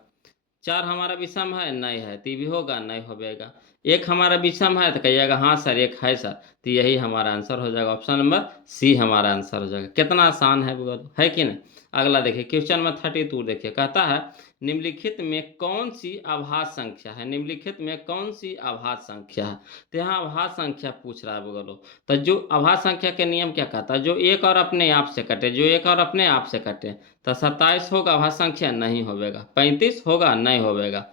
4 हमारा विषम है नहीं है, तो भी होगा नहीं होगा। 1 हमारा विषम है, तो कहिएगा हाँ सर 1 है सर, तो यही हमारा आंसर हो जाएगा। ऑप्शन नंबर सी हमारा आंसर हो जाएगा। कितना आसान है बोलो, है कि नहीं। अगला देखिए क्वेश्चन नंबर 32 देखिए, कहता है निम्नलिखित में कौन सी अभाज्य संख्या है, निम्नलिखित में कौन सी अभाज्य संख्या है। तो यहाँ अभाज्य संख्या पूछ रहा है बोलो, तो जो अभाज्य संख्या के नियम क्या कहता है, जो एक और अपने आप से कटे, जो एक और अपने आप से कटे। तो 27 होगा अभाज्य संख्या नहीं होगा, 35 होगा नहीं होगा,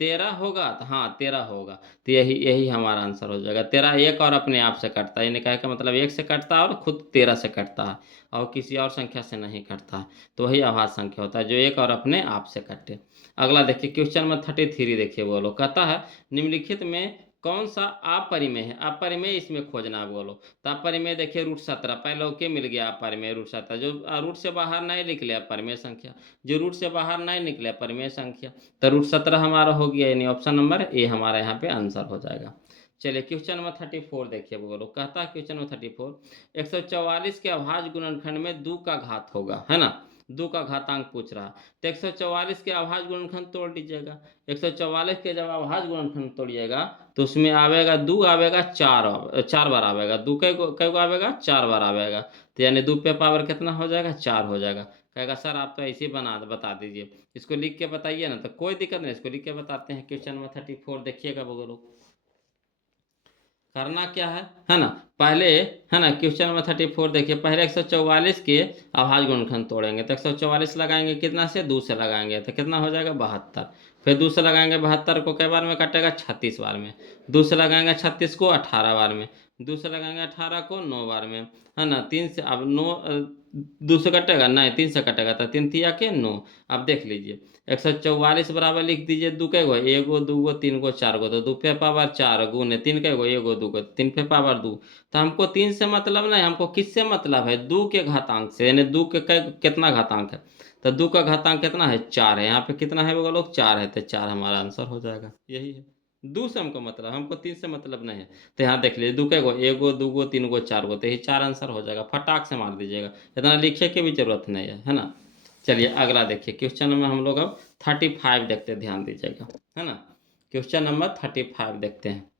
13 होगा तो हाँ 13 होगा, तो यही यही हमारा आंसर हो जाएगा। 13 एक और अपने आप से कटता है, यानी कहे का मतलब 1 से कटता है और खुद 13 से कटता है, और किसी और संख्या से नहीं कटता है, तो वही अभाज्य संख्या होता है जो एक और अपने आप से कटे। अगला देखिए क्वेश्चन नंबर 33 देखिए बोलो, कहता है निम्नलिखित में कौन सा अपरिमेय है, अपरिमेय इसमें खोजना है बोलो। तो अपरिमेय देखिए √17, पहले ओके मिल गया अपरिमेय √17, जो रूट से बाहर नहीं निकले अपरिमेय संख्या, जो रूट से बाहर नहीं निकले अपरिमेय संख्या, तो √17 हमारा हो गया, यानी ऑप्शन नंबर ए हमारा यहाँ पे आंसर हो जाएगा। चलिए क्वेश्चन नंबर 34 देखिए बोलो, कहता है क्वेश्चन नंबर 34 144 के अभाज्य गुणनखंड में 2 का घात होगा है ना, 2 का घातांक पूछ रहा। तो 144 के अभाज्य गुणनखंड तोड़ दीजिएगा। 144 के जब अभाज्य गुणनखंड तोड़िएगा तो उसमें आवेगा 2 आवेगा 4 बार आवेगा, 2 कै गो आवेगा 4 बार आवेगा, तो यानी 2 पे पावर कितना हो जाएगा 4 हो जाएगा। कहेगा सर आप तो ऐसे ही बता दीजिए, इसको लिख के बताइए ना, तो कोई दिक्कत नहीं, इसको लिख के बताते हैं। क्वेश्चन नंबर 34 देखिएगा बोलो, करना क्या है ना। पहले है ना क्वेश्चन नंबर 34 देखिए, पहले 144 के अभाज्य गुणनखंड तोड़ेंगे, तो 144 लगाएंगे कितना से, 2 से लगाएंगे, तो कितना हो जाएगा 72। फिर 2 से लगाएंगे 72 को कई बार में कटेगा 36 बार में। 2 से लगाएंगे 36 को 18 बार में। 2 से लगाएंगे 18 को 9 बार में, है ना। 3 से अब 9 2 से कटेगा नहीं, 3 से कटेगा तो 3 तिया के 9। अब देख लीजिए 144 बराबर लिख दीजिए दू के गो, एगो दूगो तीन गो चार गो, तो 2 पे पावर 4 गुने 3 के गो, एगो दूगो 3 पे पावर 2। तो हमको 3 से मतलब नहीं, हमको किससे मतलब है, 2 के घातांक से, यानी 2 के कितना घातांक है, तो 2 का घातांक कितना है 4 है। यहाँ पे कितना है वो लोग 4 है, तो 4 हमारा आंसर हो जाएगा, यही है। 2 से हमको मतलब, हमको 3 से मतलब नहीं है। तो यहाँ देख लीजिए 2 के गो, एगो दूगो तीन गो चार गो, तो यही 4 आंसर हो जाएगा, फटाक से मार दीजिएगा, इतना लिखने की भी जरूरत नहीं है ना। चलिए अगला देखिए, क्वेश्चन में हम लोग अब 35 देखते हैं, ध्यान दीजिएगा, है ना। क्वेश्चन नंबर 35 देखते हैं।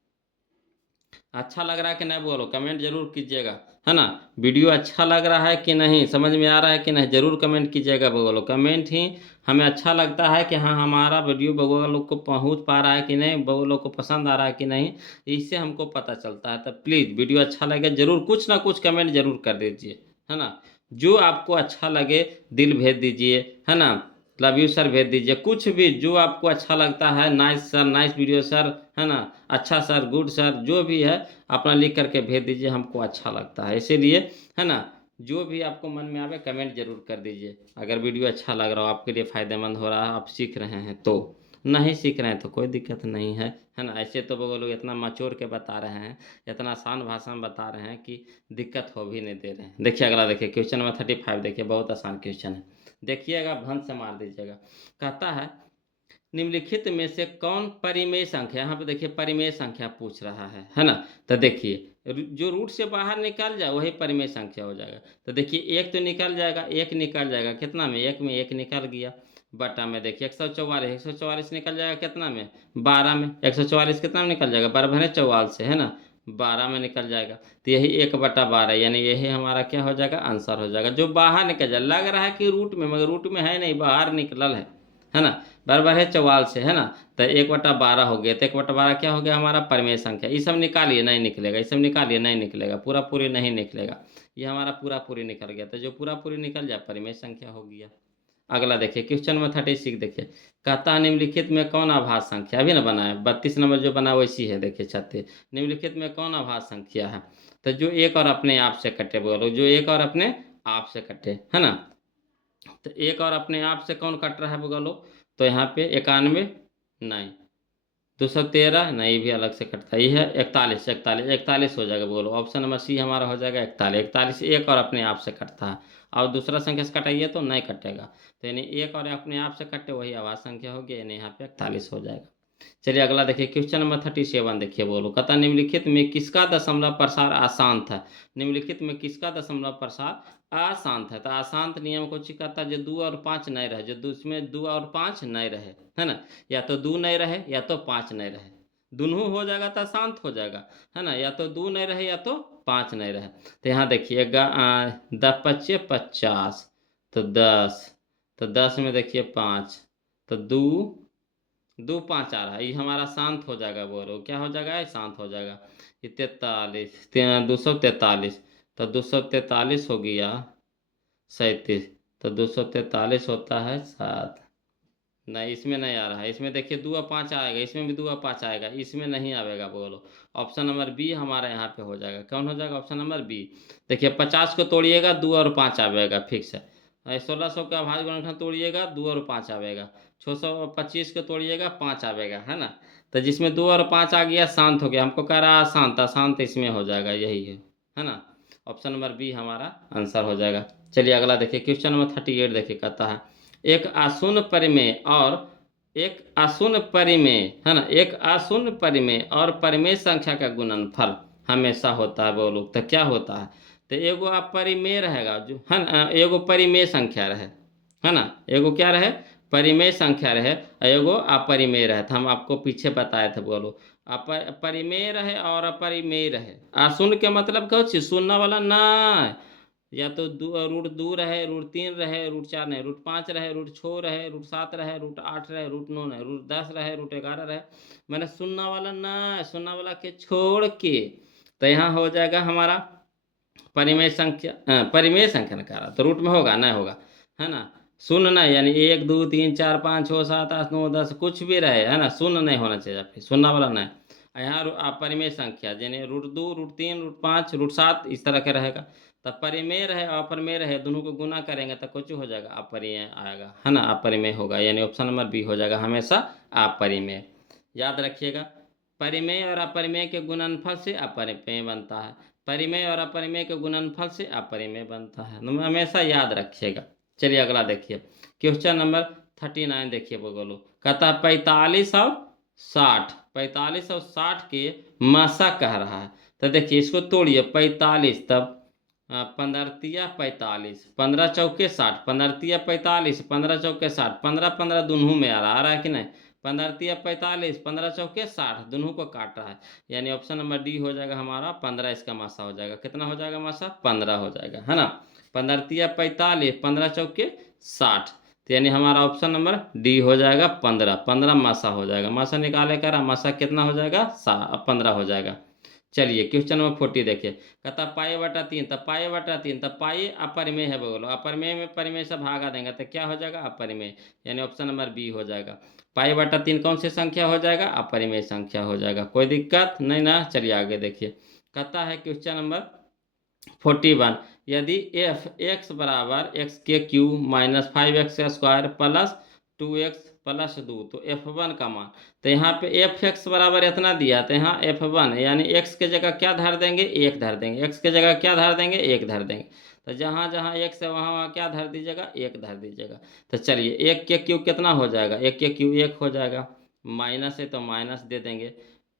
अच्छा लग रहा है कि नहीं बोलो, कमेंट जरूर कीजिएगा, है ना। वीडियो अच्छा लग रहा है कि नहीं, समझ में आ रहा है कि नहीं, जरूर कमेंट कीजिएगा बोलो। कमेंट ही हमें अच्छा लगता है कि हाँ हमारा वीडियो बगोगा लोग को पहुंच पा रहा है कि नहीं, बगो लोग को पसंद आ रहा है कि नहीं, इससे हमको पता चलता है। तो प्लीज़ वीडियो अच्छा लगे जरूर कुछ ना कुछ कमेंट जरूर कर दीजिए, है ना। जो आपको अच्छा लगे दिल भेज दीजिए, है ना, लव यू सर भेज दीजिए, कुछ भी जो आपको अच्छा लगता है, nice sir, nice video sir, है ना, अच्छा सर, गुड सर, जो भी है अपना लिख करके भेज दीजिए, हमको अच्छा लगता है इसीलिए, है ना। जो भी आपको मन में आवे कमेंट जरूर कर दीजिए, अगर वीडियो अच्छा लग रहा हो, आपके लिए फ़ायदेमंद हो रहा है, आप सीख रहे हैं तो। नहीं सीख रहे हैं तो कोई दिक्कत नहीं है ना। ऐसे तो वो लोग इतना मचोर के बता रहे हैं, इतना आसान भाषा में बता रहे हैं कि दिक्कत हो भी नहीं दे रहे हैं। देखिए अगला देखिए, क्वेश्चन नंबर 35 देखिए, बहुत आसान क्वेश्चन है, देखिएगा भंग से मार दीजिएगा। कहता है निम्नलिखित में से कौन परिमेय संख्या, यहाँ पे देखिए परिमेय संख्या पूछ रहा है ना। तो देखिए जो रूट से बाहर निकल जाए वही परिमेय संख्या हो जाएगा। तो देखिए एक तो निकल जाएगा, एक निकल जाएगा कितना में, एक में एक निकल गया, बटा में देखिए 144, 144 निकल जाएगा कितना में 12 में, 144 कितना में निकल जाएगा, 12 भरे 44 से, है ना, 12 में निकल जाएगा। तो यही 1/12, यानी यही हमारा क्या हो जाएगा, आंसर हो जाएगा। जो बाहर निकल जाए, लग रहा है कि रूट में, मगर रूट में है नहीं, बाहर निकलल है ना, बराबर है 44 से, है ना। तो 1/12 हो गया, तो 1/12 क्या हो गया हमारा परिमेय संख्या। ये सब निकालिए नहीं निकलेगा, ये सब निकालिए नहीं निकलेगा, पूरा पूरी नहीं निकलेगा, ये हमारा पूरा पूरी निकल गया। तो जो पूरा पूरी निकल जाए परिमेय संख्या हो गया। अगला देखिए क्वेश्चन नंबर 36 देखिए, कहता है निम्नलिखित में कौन अभाज्य संख्या, अभी ना बना है 32 नंबर जो बना वैसी है, देखिए 36, निम्नलिखित में कौन अभाज्य संख्या है। तो जो एक और अपने आप से कटे, बोलो जो एक और अपने आप से कटे, है ना। तो एक और अपने आप से कौन कट रहा है बोलो, तो यहाँ पे 91 नहीं, 213 नहीं, भी अलग से कटता है, ये है 41, 41, 41 हो जाएगा बोलो, ऑप्शन नंबर सी हमारा हो जाएगा 41, 41 एक और अपने आप से कटता है, और दूसरा संख्या से कटाइए तो नहीं कटेगा। तो यानी एक और अपने आप से कटे वही आवाज संख्या होगी, यानी यहाँ पे 41 हो जाएगा। चलिए अगला देखिए, क्वेश्चन नंबर 37 देखिए, बोलो कहता निम्नलिखित में किसका दशमलव प्रसार अशांत है। निम्नलिखित में किसका दशमलव प्रसार अशांत है। तो अशांत नियम को कहता है जो 2 और 5 नहीं रहे, जो उसमें 2 और 5 नहीं रहे, है ना, या तो 2 नहीं रहे या तो 5 नहीं रहे, दोनों हो जाएगा तो अशांत हो जाएगा, है ना, या तो 2 नहीं रहे या तो 5 नहीं रहे। तो यहाँ देखिएगा 10×5 = 50, तो 10, तो 10 में देखिए 5, तो 2, 2×5 आ रहा है, ये हमारा शांत हो जाएगा, बोलो क्या हो जाएगा, ये शांत हो जाएगा। ये 43, 243, तो 243 हो गया 37, तो 243 होता है 7, नहीं इसमें नहीं आ रहा है, इसमें देखिए 2 और 5 आएगा, इसमें भी 2 और 5 आएगा, इसमें नहीं आएगा, बोलो ऑप्शन नंबर बी हमारा यहाँ पे हो जाएगा, कौन हो जाएगा, ऑप्शन नंबर बी। देखिए 50 को तोड़िएगा 2 और 5 आएगा फिक्स है, 1600 का भाज्य गुणनखंड तोड़िएगा 2 और 5 आएगा, 625 को तोड़िएगा 5 आएगा, है ना। तो जिसमें 2 और 5 आ गया शांत हो गया, हमको कह रहा है अशांत, अशांत इसमें हो जाएगा, यही है ना, ऑप्शन नंबर बी हमारा आंसर हो जाएगा। चलिए अगला देखिए, क्वेश्चन नंबर 38 देखिए, कहता है एक आशून्य परिमेय और एक आशून्य परिमेय, है ना, एक आशून्य परिमेय और परिमेय संख्या का गुणनफल हमेशा होता है, बोलो तो क्या होता है। तो एगो अपरिमेय रहेगा जो, है ना, एगो परिमेय संख्या रहे, है ना, एगो क्या रहे, परिमेय संख्या रहे, एगो अपरिमेय रहे, तो हम आपको पीछे बताए थे, बोलो परिमेय रहे और अपरिमेय रहे। अशून्य के मतलब क्या चीज, शून्य वाला ना, या तो रूट 2 रहे, रूट 3 रहे, रूट 4 नहीं, रूट 5 रहे, रूट 6 रहे, रूट 7 रहे, रूट 8 रहे, रूट 9 नहीं, रूट 10 रहे, रूट 11 रहे, मैंने शून्य वाला ना, शून्य वाला के छोड़ के, तो यहाँ हो जाएगा हमारा परिमेय संख्या, परिमेय संख्या नकारा, तो रूट में होगा नहीं होगा, है ना, शून्य नहीं, यानी 1 2 3 4 5 6 7 8 9 10 कुछ भी रहे, है ना, शून्य नहीं होना चाहिए, आपके शून्य वाला नहीं। यहाँ परिमेय संख्या यानी रूट 2, रूट 3, रूट 5, रूट 7 इस तरह का रहेगा। तो परिमेय रहे अपरिमेय रहे दोनों को गुना करेंगे तो कुछ हो जाएगा अपरिमेय आएगा, है ना, अपरिमेय होगा, यानी ऑप्शन नंबर बी हो जाएगा हमेशा अपरिमेय। याद रखिएगा, परिमेय और अपरिमेय के गुणनफल से अपरिमेय बनता है, परिमेय और अपरिमेय के गुणनफल से अपरिमेय बनता है, हमेशा याद रखिएगा। चलिए अगला देखिए, क्वेश्चन नंबर 39 देखिए बोलो, कहता है 45 और 60, 45 और 60 के मासा कह रहा है। तो देखिए इसको तोड़िए, 45 तब 15 तिया 45, 15 चौके 60, 15 तिया 45, 15 चौके 60, 15 15 दोनों में आ रहा है कि नहीं, 15 तिया 45, 15 चौके 60 दोनों को काट रहा है, यानी ऑप्शन नंबर डी हो जाएगा हमारा 15, इसका मासा हो जाएगा, कितना हो जाएगा मासा, 15 हो जाएगा, है ना। 15 तिया 45, 15 चौके 60, तो यानी हमारा ऑप्शन नंबर डी हो जाएगा 15, 15 मासा हो जाएगा, मासा निकाले कर मासा कितना हो जाएगा 15 हो जाएगा। चलिए क्वेश्चन नंबर 40 देखिए, कहता पाई बटा 3, तब पाई बटा 3, तब पाई अपरिमेय है बोलो, अपरिमेय में परिमेय से भागा देंगे तो क्या हो जाएगा अपरिमेय, यानी ऑप्शन नंबर बी हो जाएगा। पाई बटा 3 कौन सी संख्या हो जाएगा, अपरिमेय संख्या हो जाएगा, कोई दिक्कत नहीं ना। चलिए आगे देखिए, कहता है क्वेश्चन नंबर 41, यदि एफ एक्स बराबर एक्स के cube minus 5x square plus 2x plus 2, तो f1 का मान, तो यहाँ पे एफ एक्स बराबर इतना दिया, तो यहाँ f1 यानी x के जगह क्या धर देंगे, एक धर देंगे, x के जगह क्या धर देंगे, एक धर देंगे, तो जहाँ जहाँ x है वहाँ वहाँ क्या धर दीजिएगा, एक धर दीजिएगा। तो चलिए एक के क्यूब कितना हो जाएगा, एक के क्यूब एक हो जाएगा, माइनस है तो माइनस दे देंगे,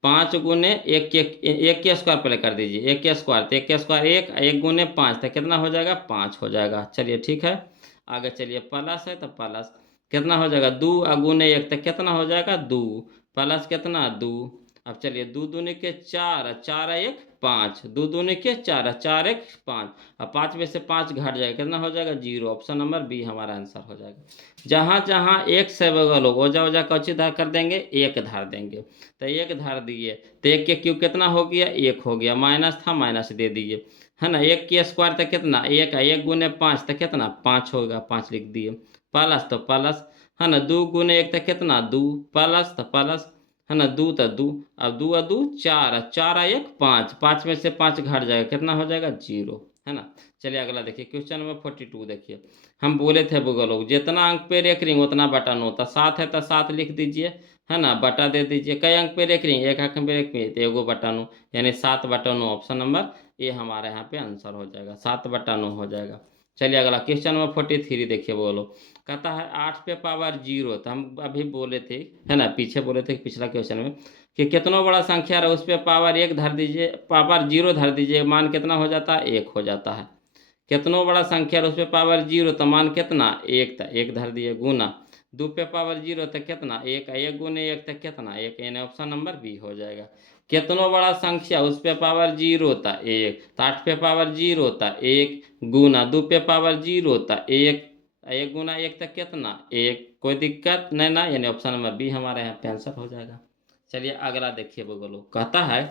5 गुने एक के स्क्वायर पहले कर दीजिए, एक के स्क्वायर, तो एक के स्क्वायर एक गुने 5, तो कितना हो जाएगा 5 हो जाएगा। चलिए ठीक है, आगे चलिए प्लस है तो प्लस कितना हो जाएगा 2 गुने 1, तो कितना हो जाएगा 2, प्लस कितना 2, अब चलिए 2 दूनी के 4, 4 1 5, 2 दूनी के 4, 4 1 5, अब 5 में से 5 घट जाएगा, कितना हो जाएगा 0, ऑप्शन नंबर बी हमारा आंसर हो जाएगा। जहाँ जहाँ एक से बगल हो ओजा ओजा कौची धार कर देंगे, एक धार देंगे, तो एक धार दिए, तो एक के क्यूब कितना हो गया, एक हो गया, माइनस था माइनस दे दिए, है ना, एक के स्क्वायर तो कितना एक है, एक गुने 5 तो कितना 5 होगा, 5 लिख दिए, प्लस तो प्लस, है ना, 2 गुने 1 तो कितना 2, प्लस तो प्लस, है ना, 2 तो 2, अब 2 2 4, 4 1 5, 5 में से 5 घट जाएगा, कितना हो जाएगा 0, है ना। चलिए अगला देखिए, क्वेश्चन नंबर 42 देखिए, हम बोले थे बुआ लोग जितना अंक पे रेख रिंग उतना बटन होता, 7 है तो 7 लिख दीजिए, है ना, बटा दे दीजिए, कई अंक पे रेख रिंग, एक अंक पे रेख रिंग तो एगो बटन हो, यानी 7 बटन हो, ऑप्शन नंबर ए हमारे यहाँ पे आंसर हो जाएगा, 7 बटन हो जाएगा। चलिए अगला क्वेश्चन नंबर 43 देखिए बोलो, कहता है 8 पे पावर 0, तो हम अभी बोले थे, है ना, पीछे बोले थे पिछला क्वेश्चन में कि कितना बड़ा संख्या रहा उस पर पावर 1 धर दीजिए, पावर 0 धर दीजिए, मान कितना हो जाता है 1 हो जाता है, कितनो बड़ा संख्या है उस पे पावर 0 तो मान कितना 1 था, 1 धर दिए, गुना 2 पे पावर 0 तो कितना 1, 1 गुने 1 तो कितना 1, यानी ऑप्शन नंबर बी हो जाएगा। कितनो बड़ा संख्या उस पे पावर 0 था 1, तो 8 पे पावर 0 था 1, गुना 2 पे पावर 0 था 1, 1 गुना 1 तो कितना 1, कोई दिक्कत नहीं ना, यानी ऑप्शन नंबर बी हमारे यहाँ पे आंसर हो जाएगा। चलिए अगला देखिए बोलो, कहता है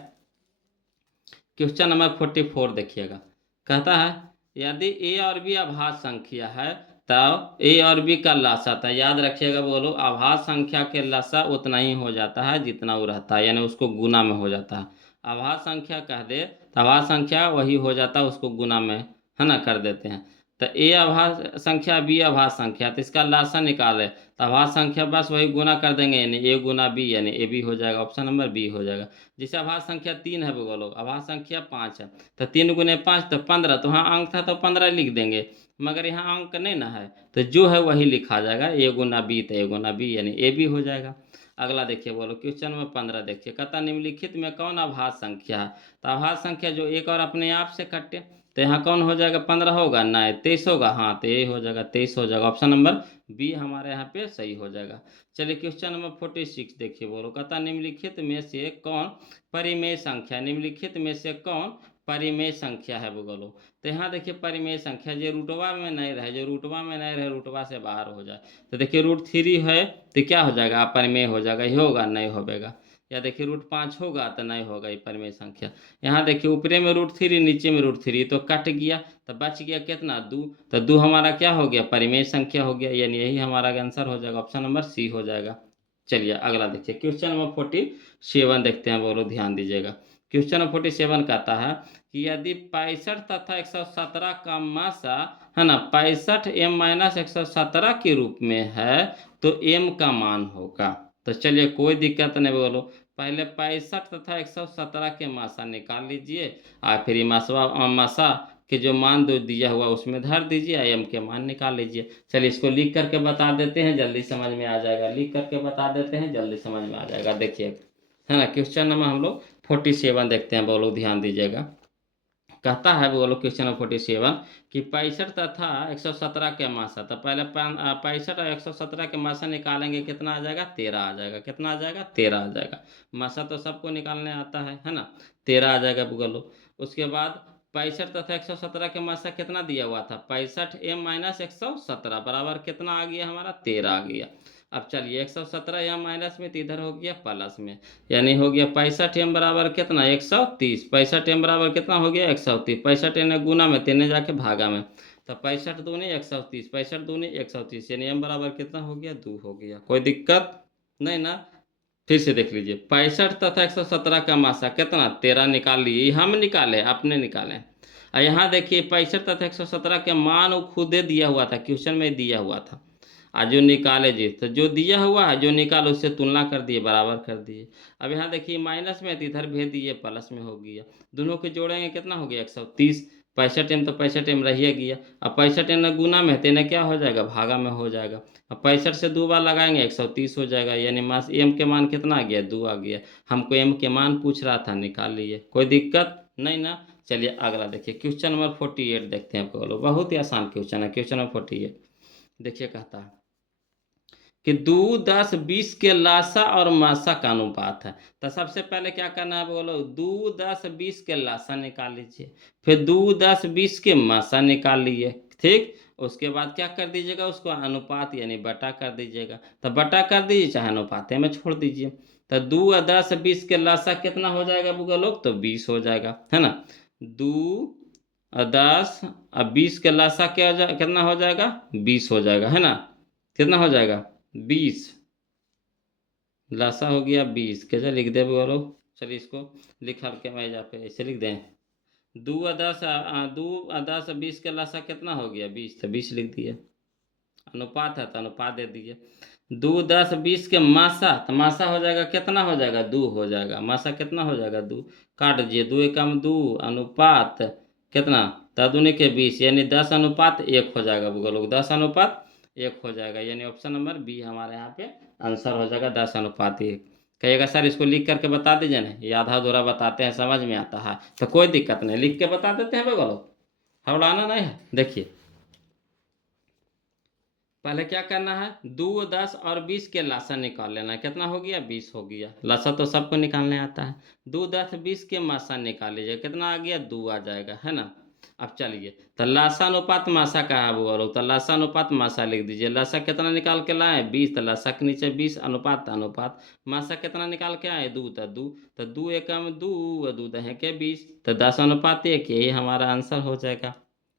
क्वेश्चन नंबर 44 देखिएगा, कहता है यदि ए और बी अभाज्य संख्या है तब ए और बी का लसा था, याद रखिएगा बोलो, अभाज्य संख्या के लसा उतना ही हो जाता है जितना वो रहता है, यानी उसको गुना में हो जाता है, अभाज्य संख्या कह दे तो अभाज्य संख्या वही हो जाता है, उसको गुना में, है ना, कर देते हैं। तो ए अभाज्य संख्या बी अभाज्य संख्या, तो इसका लसा निकाले तो अभाज्य संख्या बस वही गुना कर देंगे, यानी ए गुना बी, यानी ए बी हो जाएगा, ऑप्शन नंबर बी हो जाएगा। जैसे अभाज्य संख्या 3 है बोलो, अभाज्य संख्या 5 है, तो 3 गुने 5 तो 15, तो हाँ अंक था तो 15 लिख देंगे, मगर यहाँ अंक नहीं ना है तो जो है वही लिखा जाएगा, ए गुना बी तो ए गुना बी, यानी ए बी हो जाएगा। अगला देखिए बोलो, क्वेश्चन नंबर 15 देखिए, कहता निम्नलिखित में कौन अभाज्य संख्या है, तो अभाज्य संख्या जो एक और अपने आप से कटे, तो यहाँ कौन हो जाएगा 15 होगा, नहीं 23 होगा, हाँ तो ये हो जाएगा 23 हो जाएगा, ऑप्शन नंबर बी हमारे यहाँ पे सही हो जाएगा। चलिए क्वेश्चन नंबर 46 देखिए बोलो, कहता निम्नलिखित में से कौन परिमेय संख्या, निम्नलिखित में से कौन परिमेय संख्या है बोलो, तो यहाँ देखिए परिमेय संख्या जो रूटवा में नहीं रहे, जो रूटवा में नहीं रहे रूटवा से बाहर हो जाए, तो देखिए √3 है तो क्या हो जाएगा अपरिमेय हो जाएगा, ये होगा नहीं होगा, या देखिए √5 होगा तो नहीं होगा ये परिमेय संख्या। यहाँ देखिए ऊपरे में √3 नीचे में √3 तो कट गया, तो बच गया कितना 2, तो 2 हमारा क्या हो गया परिमेय संख्या हो गया, यानी यही हमारा आंसर हो जाएगा, ऑप्शन नंबर सी हो जाएगा। चलिए अगला देखिए, क्वेश्चन नंबर 47 देखते हैं बोलो, ध्यान दीजिएगा, क्वेश्चन नंबर 47 कहता है कि यदि 65 तथा 117 का मासा है ना 65 m माइनस 117 के रूप में है तो m का मान होगा। तो चलिए कोई दिक्कत नहीं बोलो, पहले 65 तथा 117 के मासा निकाल लीजिए और फिर मासा के जो मान दो दिया हुआ उसमें धर दीजिए, एम के मान निकाल लीजिए। चलिए इसको लिख करके बता देते हैं, जल्दी समझ में आ जाएगा। लिख करके बता देते हैं, जल्दी समझ में आ जाएगा। देखिए है ना, क्वेश्चन नंबर हम लोग 47 देखते हैं, बोलो ध्यान दीजिएगा। कहता है बोलो क्वेश्चन नंबर 47 कि 65 तथा 117 के मासा, तो पहले 65 और 117 के मासा निकालेंगे, कितना आ जाएगा 13 आ जाएगा। कितना आ जाएगा 13 आ जाएगा। मासा तो सबको निकालने आता है ना, 13 आ जाएगा बोलो। उसके बाद 65 तथा 117 के मासा कितना दिया हुआ था 65 m माइनस 117 बराबर कितना आ गया हमारा 13 आ गया। अब चलिए 117 यहाँ माइनस में तो इधर हो गया प्लस में, यानी हो गया 65 m बराबर कितना 130। 65 m बराबर कितना हो गया 130। 65 एने गुना में 3 जाके भागा में, तो 65 दूनी 130, 65 दूनी 130, यानी m बराबर कितना हो गया 2 हो गया। कोई दिक्कत नहीं ना। फिर से देख लीजिए 65 तथा 117 का मासा कितना 13 निकाल लिए, ये हम निकाले आपने निकाले। और यहाँ देखिए 65 तथा 117 के मान वो खुद दे दिया हुआ था, क्वेश्चन में दिया हुआ था। आज जो निकाले जी, तो जो दिया हुआ है जो निकालो उससे तुलना कर दिए, बराबर कर दिए। अब यहाँ देखिए माइनस में तो इधर भेज दिए, प्लस में हो गया। दोनों के जोड़ेंगे कितना हो गया 130। 65 m तो 65 m रह गया। अब 65 m गुना में तो इन्हें क्या हो जाएगा भागा में हो जाएगा। अब 65 से 2 बार लगाएंगे 130 हो जाएगा, यानी मास m के मान कितना आ गया 2 आ गया। हमको m के मान पूछ रहा था, निकाल लिए, कोई दिक्कत नहीं ना। चलिए अगला देखिए क्वेश्चन नंबर 48 देखते हैं। बोलो बहुत ही आसान क्वेश्चन है, क्वेश्चन नंबर 48 देखिए कहता है कि 2, 10, 20 के लासा और मासा का अनुपात है। तो सबसे पहले क्या करना है बोलो 2, 10, 20 के लासा निकाल लीजिए, फिर 2, 10, 20 के मासा निकाल लिए, ठीक। उसके बाद क्या कर दीजिएगा उसको अनुपात यानी बटा कर दीजिएगा। तो बटा कर दीजिए चाहे अनुपात में छोड़ दीजिए। तो 2, 10, 20 के लासा कितना हो जाएगा बुआ लोग, तो 20 हो जाएगा, है ना। 2, 10 और 20 के लासा क्या हो जाएगा, कितना हो जाएगा 20 हो जाएगा, है ना। कितना हो जाएगा 20, लासा हो गया 20। कैसे लिख दे बोलो, चलिए इसको लिखा के मैं यहाँ पे ऐसे लिख दें। 2 और 10 2 और 10 20 के लासा कितना हो गया 20, तो 20 लिख दिए। अनुपात है तो अनुपात दे दिए। 2, 10, 20 के मासा, तो मासा हो जाएगा कितना हो जाएगा 2 हो जाएगा। मासा कितना हो जाएगा 2, काट दीजिए 2 एकम 2, अनुपात कितना 10 दूनी के 20, यानी 10 अनुपात 1 हो जाएगा। लोग 10 अनुपात 1 हो जाएगा, यानी ऑप्शन नंबर बी हमारे यहाँ पे आंसर हो जाएगा 10 अनुपात 1। कहिएगा सर इसको लिख करके बता दीजिए ना, ये आधा अधूरा बताते हैं समझ में आता है, तो कोई दिक्कत नहीं लिख के बता देते हैं लोग, हवड़ाना नहीं है। देखिए पहले क्या करना है 2, 10 और 20 के लासा निकाल लेना है, कितना हो गया 20 हो गया। लासा तो सबको निकालने आता है। 2, 10, 20 के मासा निकाल लीजिए, कितना आ गया 2 आ जाएगा, है ना। अब चलिए तो लासा अनुपात मासा का है वो लोग, तो लासा अनुपात मासा लिख दीजिए। लासा कितना निकाल के लाए 20, तो लासा के नीचे 20, अनुपात अनुपात मासा कितना निकाल के आए 2, तो 2, तो 2 एकम 2 और 2 दहे के 20, तो 10 अनुपात 1, यही हमारा आंसर हो जाएगा।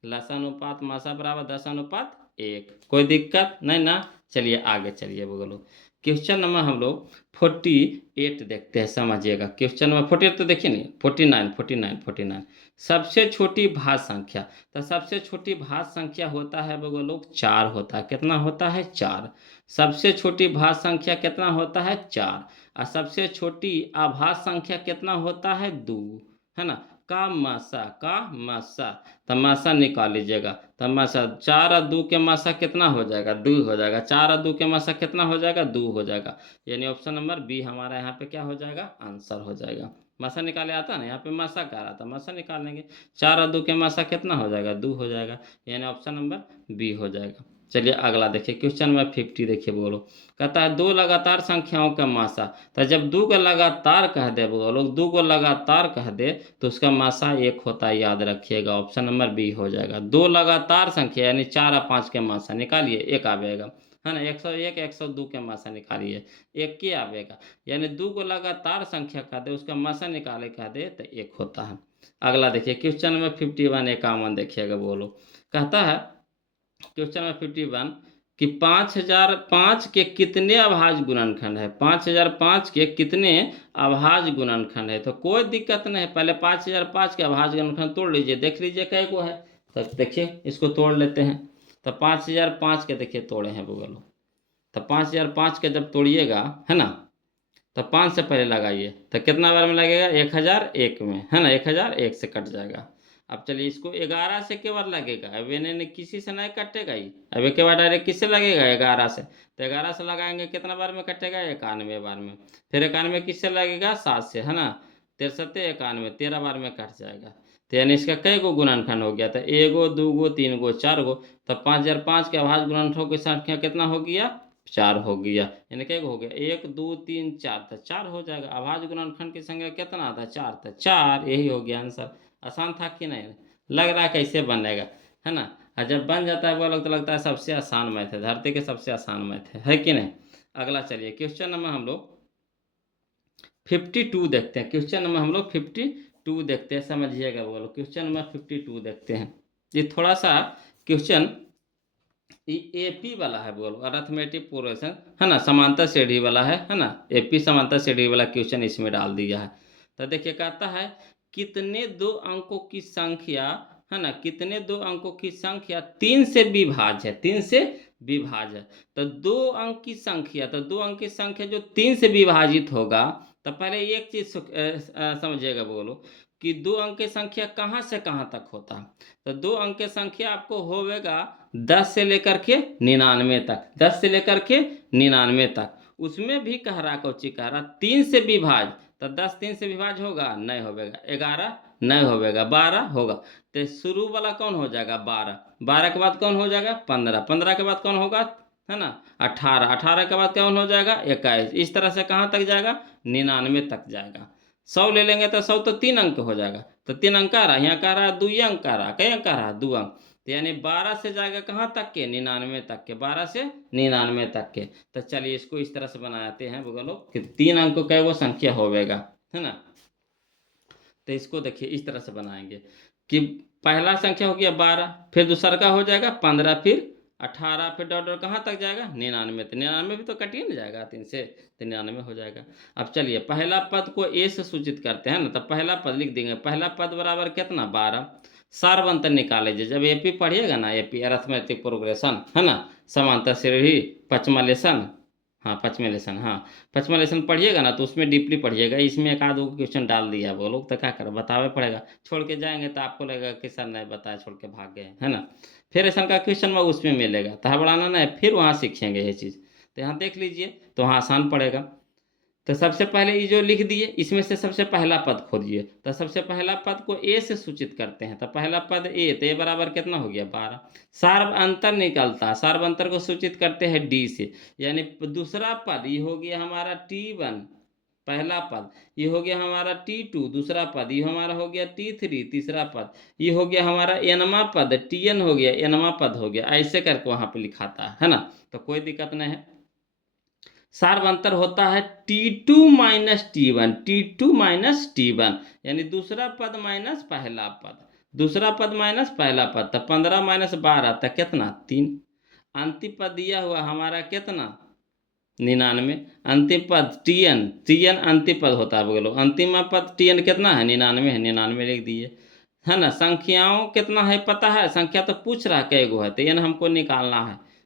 लासा अनुपात मासा बराबर 10 अनुपात 1। कोई दिक्कत नहीं ना। चलिए आगे चलिए बोलो क्वेश्चन नंबर हम लोग 48 देखते हैं, समझिएगा। क्वेश्चन नंबर 48 तो देखिए नहीं, 49 49 49 सबसे छोटी भाज्य संख्या। तो सबसे छोटी भाज्य संख्या होता है लोग 4 होता है। कितना होता है 4। सबसे छोटी भाज्य संख्या कितना होता है 4, और सबसे छोटी अभाज्य संख्या कितना होता है 2, है ना। का मासा तमाशा निकाल लीजिएगा। तमाशा 4 और 2 के मासा कितना हो जाएगा 2 हो जाएगा। 4 और 2 के मासा कितना हो जाएगा 2 हो जाएगा, यानी ऑप्शन नंबर बी हमारा यहाँ पे क्या हो जाएगा आंसर हो जाएगा। मासा निकाले आता ना, यहाँ पे मासा कह रहा था, मासा निकाल लेंगे। 4 और 2 के मासा कितना हो जाएगा 2 हो जाएगा, यानी ऑप्शन नंबर बी हो जाएगा। चलिए अगला देखिए क्वेश्चन नंबर 50 देखिए बोलो। कहता है 2 लगातार संख्याओं का मासा। तो जब 2 को लगातार कह दे बोलो, 2 को लगातार कह दे तो उसका मासा 1 होता है, याद रखिएगा। ऑप्शन नंबर बी हो जाएगा। 2 लगातार संख्या यानी 4 और 5 के मासा निकालिए 1 आवेगा, है ना। 101, 102 के मासा निकालिए 1 के आवेगा, यानी 2 को लगातार संख्या कह दे उसका मासा निकाले कह दे तो 1 होता है। अगला देखिए क्वेश्चन नंबर 51 51 देखिएगा बोलो। कहता है क्वेश्चन नंबर 51 कि 5005 के कितने अभाज्य गुणनखंड है, 5005 के कितने अभाज्य गुणनखंड है। तो कोई दिक्कत नहीं है, पहले 5005 के अभाज्य गुणनखंड तोड़ लीजिए, देख लीजिए कै को है। तो देखिए इसको तोड़ लेते हैं। तो 5005 के देखिए तोड़े हैं गूगल। तो 5005 के जब तोड़िएगा है ना, तो 5 से पहले लगाइए तो कितना बार में लगेगा, 1001 में, है ना, 1001 से कट जाएगा। अब चलिए इसको 11 से के बार लगेगा, अब इन्हें किसी से नहीं कटेगा ही, अब एक बार डायरेक्ट किससे लगेगा, 11 से। तो 11 से लगाएंगे कितना बार में कटेगा, 91 बार में। फिर 91 किससे लगेगा, 7 से, है ना, 63 91 13 बार में कट जाएगा। तो यानी इसका कई गो गुणनखंड हो गया था, 1 गो 2 गो 3 गो 4 गो। तब 5005 के अभाज्य गुणनखंडों की संख्या कितना हो गया, 4 हो गया। यानी क्या हो गया, 1 2 3 4, तो 4 हो जाएगा। अभाज्य गुणनखंड की संख्या कितना था, 4 था, 4 यही हो गया आंसर। आसान था कि नहीं, लग रहा है कैसे बनेगा, है ना। और जब बन जाता है वो लगता है सबसे आसान मैथ है, धरती के सबसे आसान मैथ है कि नहीं। अगला चलिए क्वेश्चन नंबर हम लोग 52 देखते हैं। क्वेश्चन नंबर हम लोग 52 देखते हैं, समझिएगा बोलो। क्वेश्चन नंबर 52 देखते हैं। ये थोड़ा सा क्वेश्चन एपी वाला है, बोलो अरिथमेटिक प्रोग्रेशन, है ना, समांतर श्रेणी वाला है ना। एपी समांतर श्रेणी वाला क्वेश्चन इसमें डाल दिया है। तो देखिए कहता है कितने दो अंकों की संख्या, है ना, कितने दो अंकों की संख्या 3 से विभाज्य है, 3 से विभाज्य है। तो 2 अंक की संख्या, तो 2 अंक की संख्या जो 3 से विभाजित होगा, तो पहले एक चीज समझिएगा बोलो कि 2 अंक की संख्या कहाँ से कहाँ तक होता है। तो 2 अंक की संख्या आपको होगा 10 से लेकर के 99 तक, 10 से लेकर के 99 तक। उसमें भी कह रहा कौची कह रहा, 3 से विभाज, तो 10 3 से विभाज होगा, नहीं होगा, 11 नहीं होगा, 12 होगा। तो शुरू वाला कौन हो जाएगा, 12, 12 के बाद कौन हो जाएगा, 15, 15 के बाद कौन होगा, है ना, 18, 18 के बाद कौन हो जाएगा, 21। इस तरह से कहाँ तक जाएगा, 99 तक जाएगा। 100 ले लेंगे तो 100 तो 3 अंक हो जाएगा, तो 3 अंक आ रहा, यहाँ कह रहा 2 अंक आ रहा, कई अंक आ रहा, 2 अंक। तो यानी 12 से जाएगा कहाँ तक के, 99 तक के, 12 से 99 तक के। तो चलिए इसको इस तरह से बनाते हैं बोलो कि 3 अंक का वो संख्या होगा, है ना। तो इसको देखिए इस तरह से बनाएंगे कि पहला संख्या हो गया 12, फिर दूसरा का हो जाएगा 15, फिर 18, फिर डॉट डॉट कहाँ तक जाएगा, 99। तो 99 भी तो कटिए ना जाएगा 3 से, तो 99 हो जाएगा। अब चलिए पहला पद को ए से सूचित करते हैं ना, तो पहला पद लिख देंगे, पहला पद बराबर कितना, 12। सारवंतर निकाल लीजिए, जब एपी पढ़िएगा ना, एपी अरिथमेटिक प्रोग्रेशन, है ना, समांतर श्रेणी, पचमा लेसन, हाँ पचमा लेसन, हाँ पचमा लेसन पढ़िएगा ना, तो उसमें डीपली पढ़िएगा। इसमें एक आध क्वेश्चन डाल दिया वो लोग, तो क्या करें, बतावे पड़ेगा। छोड़ के जाएंगे तो आपको लगेगा कि सर नहीं बताया, छोड़ के भाग गए, है ना। फिर ऐसा का क्वेश्चन में उसमें मिलेगा, तो हड़बड़ाना नहीं, फिर वहाँ सीखेंगे ये चीज़। तो यहाँ देख लीजिए, तो वहाँ आसान पड़ेगा। तो सबसे पहले ये जो लिख दिए, इसमें से सबसे पहला पद खोजिए। तो सबसे पहला पद को ए से सूचित करते हैं, तो पहला पद ए, तो ए बराबर कितना हो गया, 12। सार्व अंतर निकलता है, सार्व अंतर को सूचित करते हैं डी से, यानी दूसरा पद ये हो गया हमारा T1, पहला पद ये हो गया हमारा T2, दूसरा पद ये हमारा हो गया T3, तीसरा पद ये हो गया हमारा एनवा पद, Tn हो गया, एनवा पद हो गया। ऐसे करके वहां पे लिखाता है ना, तो कोई दिक्कत नहीं है। सार्वंतर होता है T2 minus T1, T2 minus T1, यानी दूसरा पद माइनस पहला पद, दूसरा पद माइनस पहला पद। तो 15 माइनस 12 तक कितना, 3। अंतिम पद दिया हुआ हमारा कितना, 99। अंतिम पद Tn, Tn अंतिम पद होता है, बोलो अंतिम पद Tn कितना है, 99 है, 99 लिख दिए, है ना। संख्याओं कितना है पता है, संख्या तो पूछ रहा कई गो है, तो n हमको निकालना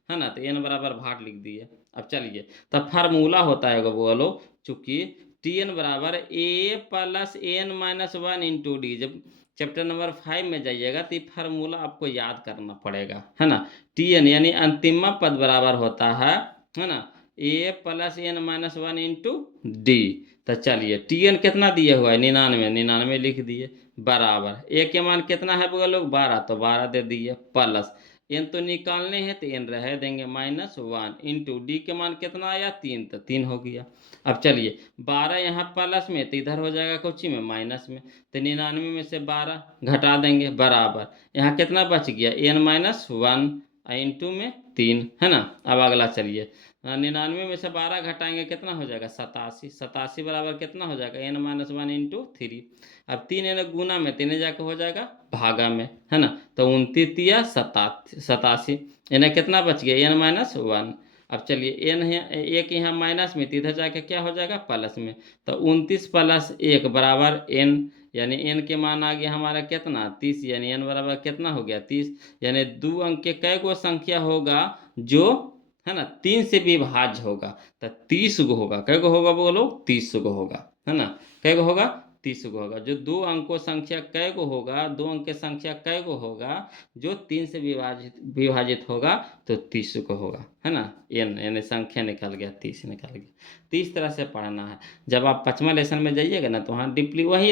है ना, तो n बराबर भाग लिख दिए। अब चलिए, तब फार्मूला होता है बोलो, चूंकि Tn बराबर a plus n minus 1 into D. जब चैप्टर नंबर 5 में जाइएगा तो ये फार्मूला आपको याद करना पड़ेगा, है ना। Tn यानी अंतिम पद बराबर होता है ना, a plus n minus 1 into D. तो चलिए Tn कितना दिया हुआ है, 99, 99 लिख दिए, बराबर ए के मान कितना है बोलो, 12, तो 12 दे दिए, प्लस n तो निकालने हैं तो n रह देंगे माइनस 1 इंटू डी के मान कितना आया, 3, तो 3 हो गया। अब चलिए 12 यहाँ प्लस में, तो इधर हो जाएगा कोची में, माइनस में। तो 99 में से 12 घटा देंगे, बराबर यहाँ कितना बच गया, n माइनस 1 इंटू में 3, है ना। अब अगला चलिए, 99 में से 12 घटाएंगे कितना हो जाएगा 87। 87 बराबर कितना हो जाएगा n-1 इंटू 3। अब 3 n गुना में 3 जाके हो जाएगा भागा में, है ना। तो 29 या 87 इन्हें कितना बच गया n-1। अब चलिए n है एक यहाँ माइनस में, तो इधर जाके क्या हो जाएगा प्लस में। तो 29 प्लस 1 बराबर n, यानी n के मान आ गया हमारा कितना 30, यानी n बराबर कितना हो गया 30। यानी 2 अंक के कै गो संख्या होगा जो, है ना, 3 से विभाज्य होगा, तो 30 गो होगा। कै गो होगा बोलो 30 गो होगा, है ना। कै गो होगा 30 गो होगा। जो 2 अंकों संख्या कै गो होगा, 2 अंक की संख्या कै गो होगा जो 3 से विभाजित होगा, तो 30 को होगा, है ना। एन यानी संख्या निकल गया 30 निकल गया। तो इस तरह से पढ़ना है। जब आप 5वां लेसन में जाइएगा ना, तो वहाँ डीपली वही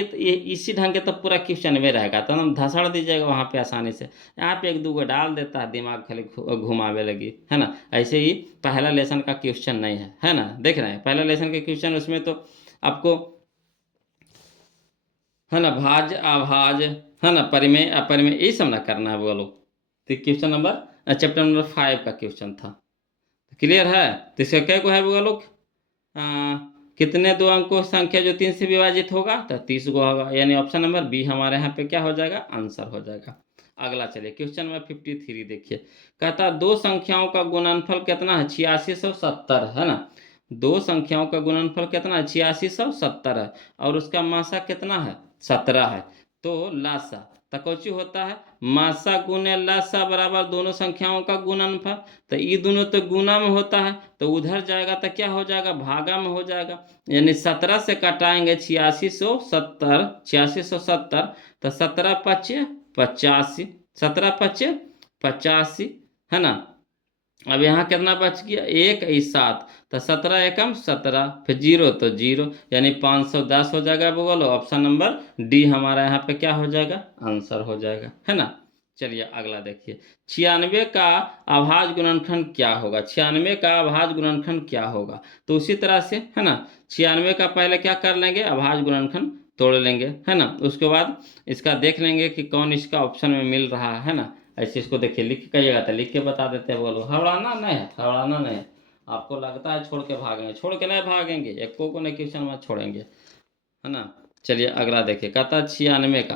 इसी ढंग के तो पूरा क्वेश्चन में रहेगा, तो हम धसड़ दीजिएगा वहाँ पे आसानी से। यहाँ पे 1 2 गो डाल देता है, दिमाग खाली घुमावे लगी, है ना। ऐसे ही पहला लेसन का क्वेश्चन नहीं है ना, देख रहे हैं पहला लेसन के क्वेश्चन, उसमें तो आपको, है ना, भाज्य अभाज्य, है ना, परिमेय अपरिमेय, यही सब ना करना है बोलो। तो क्वेश्चन नंबर चैप्टर नंबर 5 का क्वेश्चन था। क्लियर है। तो इसका क्या को है बोलो, कितने 2 अंकों संख्या जो 3 से विभाजित होगा, तो 30 गो होगा, यानी ऑप्शन नंबर बी हमारे यहाँ पे क्या हो जाएगा आंसर हो जाएगा। अगला चलिए क्वेश्चन नंबर 53 देखिए। कहता 2 संख्याओं का गुणनफल कितना है 8670, है ना। 2 संख्याओं का गुणनफल कितना है 8670 है, और उसका मासा कितना है 17 है। तो लासा तकोची होता है मासा गुने लासा बराबर दोनों संख्याओं का गुणनफल। तो ये दोनों तो गुना में होता है, तो उधर जाएगा तो क्या हो जाएगा भागा में हो जाएगा। यानी 17 से कटाएंगे 8670, 8670, तो 17 पच्चे 85, 17 पच्चे 85, है ना। अब यहाँ कितना बच गया 1 7, तो 17 एकम 17, फिर 0 तो 0, यानी 510 हो जाएगा। बोलो ऑप्शन नंबर डी हमारा यहाँ पे क्या हो जाएगा आंसर हो जाएगा, है ना। चलिए अगला देखिए। 96 का अभाज्य गुणनखंड क्या होगा, 96 का अभाज्य गुणनखंड क्या होगा। तो उसी तरह से, है ना, 96 का पहले क्या कर लेंगे अभाज्य गुणनखंड तोड़ लेंगे, है ना। उसके बाद इसका देख लेंगे कि कौन इसका ऑप्शन में मिल रहा है ना। ऐसे इसको देखिए लिख के कहिएगा, तो लिख के बता देते हैं। बोलो हड़ाना नहीं है, हड़ाना नहीं है। आपको लगता है छोड़ के भागेंगे, छोड़ के नहीं भागेंगे, एक को नहीं क्वेश्चन मत छोड़ेंगे, है ना। चलिए अगला देखिए। कहता 96 का,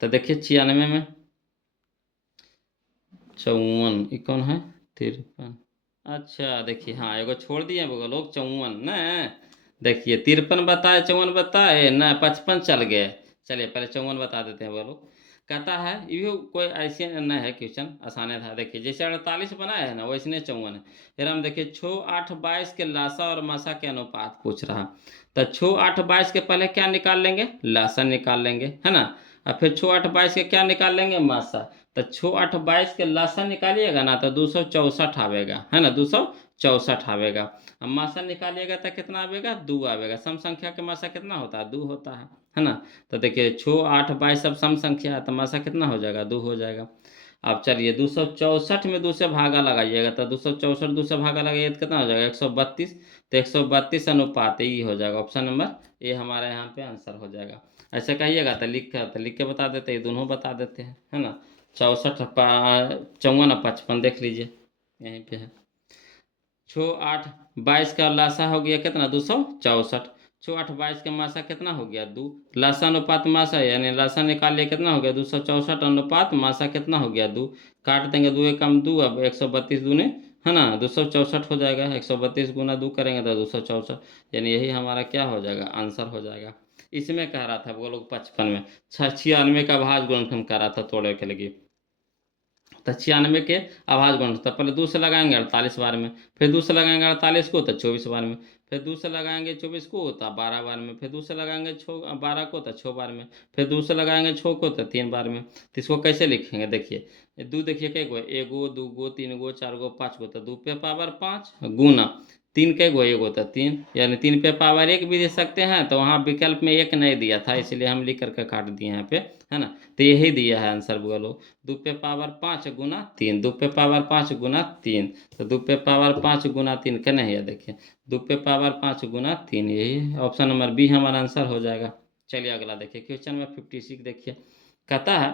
तो देखिए 96 में 54, ये कौन है 53। अच्छा देखिए, हाँ एगो छोड़ दिए वो लोग 54 न। देखिए 53 बताए 54 बताए न, 55 चल गए। चलिए पहले 54 बता देते हैं वो लोग। कहता है ये भी कोई ऐसे न है क्वेश्चन, आसान था। देखिए जैसे 48 बनाया है ना, वैसे 54 है। फिर हम देखिए 6 8 22 के लासा और मासा के अनुपात पूछ रहा। तो 6 8 22 के पहले क्या निकाल लेंगे लासा निकाल लेंगे, है ना। और फिर 6 8 22 के क्या निकाल लेंगे मासा। तो 6 8 22 के लासा निकालिएगा ना, तो 264 आवेगा, है ना, 264 आवेगा। अब मासा निकालिएगा तो कितना आवेगा 2 आवेगा। सम संख्या के मासा कितना होता है 2 होता है ना। तो देखिए 6 8 22 सब सम संख्या है, तो मासा कितना हो जाएगा 2 हो जाएगा। अब चलिए 264 में 2 से भागा लगाइएगा, तो 264 2 से भागा लगाइए तो कितना हो जाएगा 132। तो 132 अनुपात ये हो जाएगा ऑप्शन नंबर ए हमारे यहाँ पे आंसर हो जाएगा। ऐसे कहिएगा तो लिख के बता देते हैं, दोनों बता देते हैं, है ना। 64 54 और 55 देख लीजिए यहीं पे है। 6 8 22 का लासा हो गया कितना 264। 6 8 22 का मासा कितना हो गया 2। लासा अनुपात मासा, यानी लासा निकाल लिया कितना हो गया 264 अनुपात मासा कितना हो गया 2। काट देंगे 2 एकम 2, अब 132 दूने, है ना, 264 हो जाएगा। 132 गुना 2 करेंगे तो 264, यानी यही हमारा क्या हो जाएगा आंसर हो जाएगा। इसमें कह रहा था वो लोग 55 में 96 का भाज गुणनखंड कह रहा था तोड़े के लगी। तो 96 के आभाज्य गुणन, तो पहले 2 से लगाएंगे 48 बार में, फिर 2 से लगाएंगे 48 को तो 24 बार में, फिर 2 से लगाएंगे 24 को तो 12 बार में, फिर 2 से लगाएंगे 12 को तो 6 बार में, फिर 2 से लगाएंगे 6 को तो 3 बार में। तो इसको कैसे लिखेंगे देखिए 2 देखिए कै गो एगो 2 गो 3 गो 4 गो 5 गो, तो 2 पे पावर 5 गुना 3 कै गो एगो तो 3, यानी 3 पे पावर 1 भी दे सकते हैं। तो वहाँ विकल्प में 1 नहीं दिया था, इसलिए हम लिख करके काट दिए यहाँ पे, है ना। तो यही दिया है आंसर बोलो 2 पे पावर 5 गुना 3, 2 पे पावर 5 गुना 3, तो 2 पे पावर 5 गुना 3 का नहीं है देखिए 2 पे पावर 5 गुना 3, यही ऑप्शन नंबर बी हमारा आंसर हो जाएगा। चलिए अगला देखिए क्वेश्चन नंबर 56 देखिए। कहता है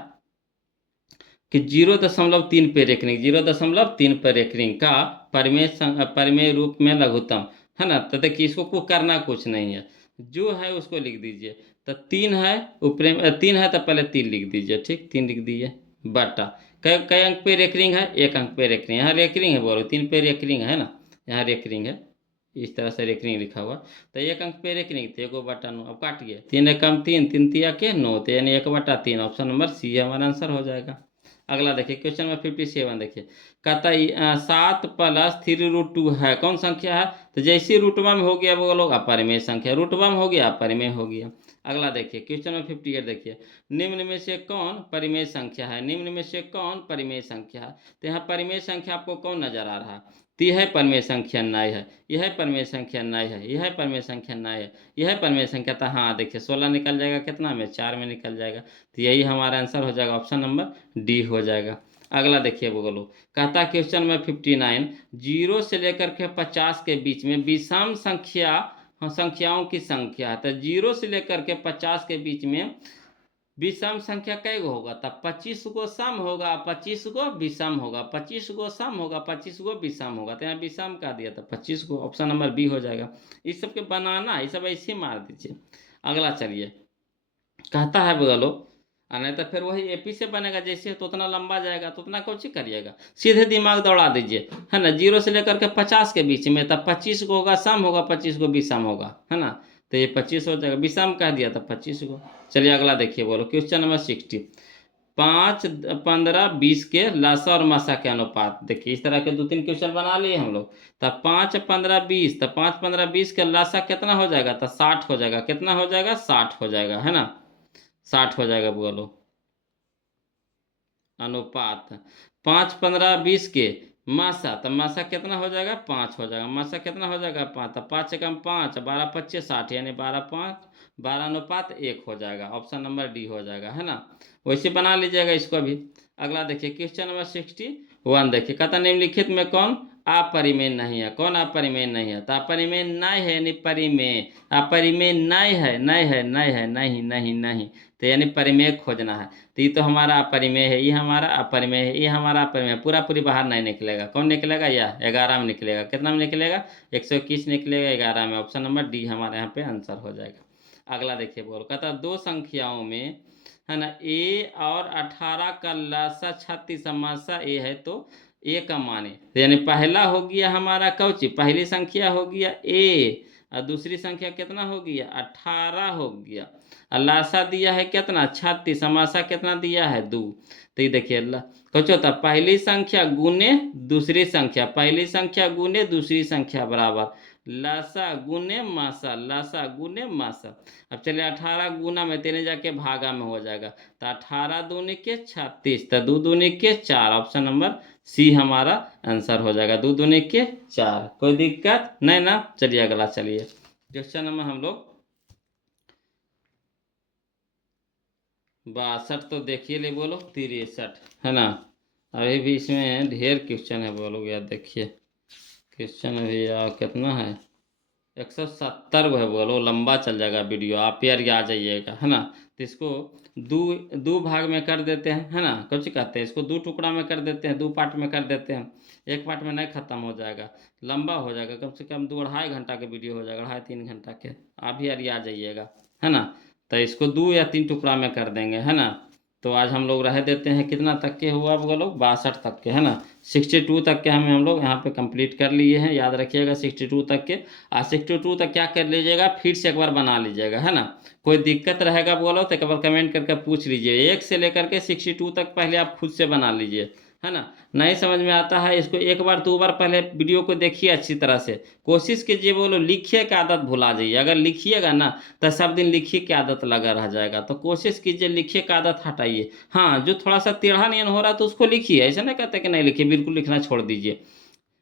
कि 0.3 पे रेखनिक 0.3 पे रेखनिक का परिमेय रूप में लघुत्तम, है ना। तो देखिए इसको करना कुछ नहीं है, जो है उसको लिख दीजिए। तो 3 है, ऊपर 3 है तो पहले 3 लिख दीजिए, ठीक, 3 लिख दीजिए बटा कई कई अंक पे रेकरिंग है, 1 अंक पे रेकरिंग, यहाँ रेकरिंग है, बोलो 3 पे रेकरिंग है ना, यहाँ रेकरिंग है, इस तरह से रेकरिंग लिखा हुआ। तो 1 अंक पे रेकरिंग थे, 1/9। अब काटिए, 3 एकम 3, 3 तिया के 9, तो यानी 1/3। ऑप्शन नंबर सी हमारा आंसर हो जाएगा। अगला देखिए क्वेश्चन नंबर 57 देखिए, कहता 7 + 3√2 है, कौन संख्या है। तो जैसे रूटवा में हो गया वो लोग अपरिमेय संख्या, रूटवा में हो गया अपरिमेय हो गया। अगला देखिए क्वेश्चन नंबर 58 देखिए, निम्न में से कौन परिमेय संख्या है, निम्न में से कौन परिमेय संख्या है। तो यहाँ परिमेय संख्या आपको कौन नजर आ रहा है। तो यह परिमेय संख्या नय है, यह परिमेय संख्या नय है, यह परिमेय संख्या नय है, यह परिमेय संख्या। था हाँ देखिए 16 निकल जाएगा, कितना में 4 में निकल जाएगा। तो यही हमारा आंसर हो जाएगा, ऑप्शन नंबर डी हो जाएगा। अगला देखिए बोलो, कहता क्वेश्चन में 59, 0 से लेकर के 50 के बीच में विषम संख्या, संख्याओं की संख्या। तो 0 से लेकर के 50 के बीच में विषम संख्या कई गो होगा। तब 25 गो सम होगा, 25 गो विषम होगा, 25 गो सम होगा, 25 गो विषम होगा। तो यहाँ विषम का दिया था 25 गो, ऑप्शन नंबर बी हो जाएगा। इस सब के बनाना, ये सब ऐसे मार दीजिए। अगला चलिए, कहता है बोलो, नहीं तो फिर वही एपी से बनेगा, जैसे तो उतना लंबा जाएगा तो उतना कुछ करिएगा, सीधे दिमाग दौड़ा दीजिए, है ना। 0 से लेकर के 50 के बीच में, तब 25 को होगा सम होगा, 25 को विषम होगा, है ना। तो ये 25 हो जाएगा, विषम कह दिया था 25 को। चलिए अगला देखिए बोलो, क्वेश्चन नंबर 60, 5, 15, 20 के लसा और मसा के अनुपात। देखिए इस तरह के 2-3 क्वेश्चन बना लिए हम लोग। तब 5, 15, 20, तब 5, 15, 20 के लसा कितना हो जाएगा, तो 60 हो जाएगा। कितना हो जाएगा, 60 हो जाएगा, है ना, 60 हो जाएगा बोलो। अनुपात 5, 15, 20 के मासा, तो मासा कितना हो जाएगा, 5 हो जाएगा। मासा कितना हो जाएगा, 5। तो 5 एकम 5, 12, 25, 60, यानी 12, 5, 12:1 हो जाएगा। ऑप्शन नंबर डी हो जाएगा, है ना। वैसे बना लीजिएगा इसको भी। अगला देखिए क्वेश्चन नंबर 61 देखिए, कहता निम्नलिखित में कौन अपरिमेय नहीं है, कौन अपरिमेय नहीं है। तो अपरिमेय नहीं है यानी परिमेय, अपरिमेय नहीं है, नहीं है, नहीं है, नहीं नहीं नहीं, तो यानी परिमेय खोजना है। तो ये तो हमारा अपरिमेय है, ये हमारा अपरिमेय है, ये हमारा अपरिमेय, पूरा पूरी बाहर नहीं निकलेगा। कौन निकलेगा, या 11 में निकलेगा। कितना में निकलेगा, 121 निकलेगा 11 में। ऑप्शन नंबर डी हमारे यहाँ पे आंसर हो जाएगा। अगला देखिए बोल, कहता दो संख्याओं में, है ना, ए और 18 का लसा 36 समासा ए है, तो ए का माने, तो यानी पहला हो गया हमारा कौची, पहली संख्या हो गया ए, और दूसरी संख्या कितना हो गया, 18 हो गया। और लासा दिया है कितना, 36, समासा कितना दिया है, 2। तो ये देखिए कुछ होता, पहली संख्या गुने दूसरी संख्या, पहली संख्या गुने दूसरी संख्या बराबर लासा गुने मासा, लासा गुने मासा। अब चलिए 18 गुना में 3 जाके भागा में हो जाएगा। तो 18 दूनी के 36, तो 2 दूनी के 4। ऑप्शन नंबर सी हमारा आंसर हो जाएगा, 2 दूनी के 4। कोई दिक्कत नहीं ना। चलिए अगला, चलिए क्वेश्चन नंबर हम लोग 62 तो देखिए ले बोलो, 63, है ना। अभी भी इसमें ढेर क्वेश्चन है बोलो यार, देखिए क्वेश्चन अभी कितना है, 170 है बोलो, लंबा चल जाएगा वीडियो, आप यार आ जाइएगा, है ना। तो इसको दो दो भाग में कर देते हैं, है ना, कुछ कहते हैं इसको 2 टुकड़ा में कर देते हैं, 2 पार्ट में कर देते हैं। एक पार्ट में नहीं खत्म हो जाएगा, लंबा हो जाएगा, कम से कम 2-2.5 घंटा के वीडियो हो जाएगा, 2.5-3 घंटा के। आप भी यार आ जाइएगा, है ना। तो इसको 2 या 3 टुकड़ा में कर देंगे, है ना। तो आज हम लोग रह देते हैं, कितना तक के हुआ वो लोग, 62 तक के, है ना। 62 तक के हम लोग यहाँ पे कंप्लीट कर लिए हैं, याद रखिएगा 62 तक के। 62 तक क्या कर लीजिएगा, फिर से एक बार बना लीजिएगा, है ना। कोई दिक्कत रहेगा बोलो तो एक बार कमेंट करके पूछ लीजिए। 1 से लेकर के 62 तक पहले आप खुद से बना लीजिए, है ना। नहीं समझ में आता है इसको, एक बार 2 बार पहले वीडियो को देखिए अच्छी तरह से, कोशिश कीजिए बोलो लिखिए की आदत भुला जाइए। अगर लिखिएगा ना तो सब दिन लिखिए की आदत लगा रह जाएगा, तो कोशिश कीजिए लिखिए की आदत हटाइए। हाँ, जो थोड़ा सा टेढ़ा नहीं हो रहा तो उसको लिखिए, ऐसा नहीं कहते कि नहीं लिखिए, बिल्कुल लिखना छोड़ दीजिए।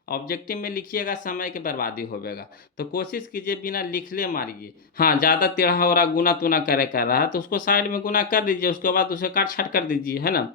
ऑब्जेक्टिव में लिखिएगा समय की बर्बादी होगा, तो कोशिश कीजिए बिना लिखले मारिए। हाँ, ज़्यादा टेढ़ा हो रहा, गुना तुना कर रहा है तो उसको साइड में गुना कर दीजिए, उसके बाद उसे काट छाट कर दीजिए, है ना।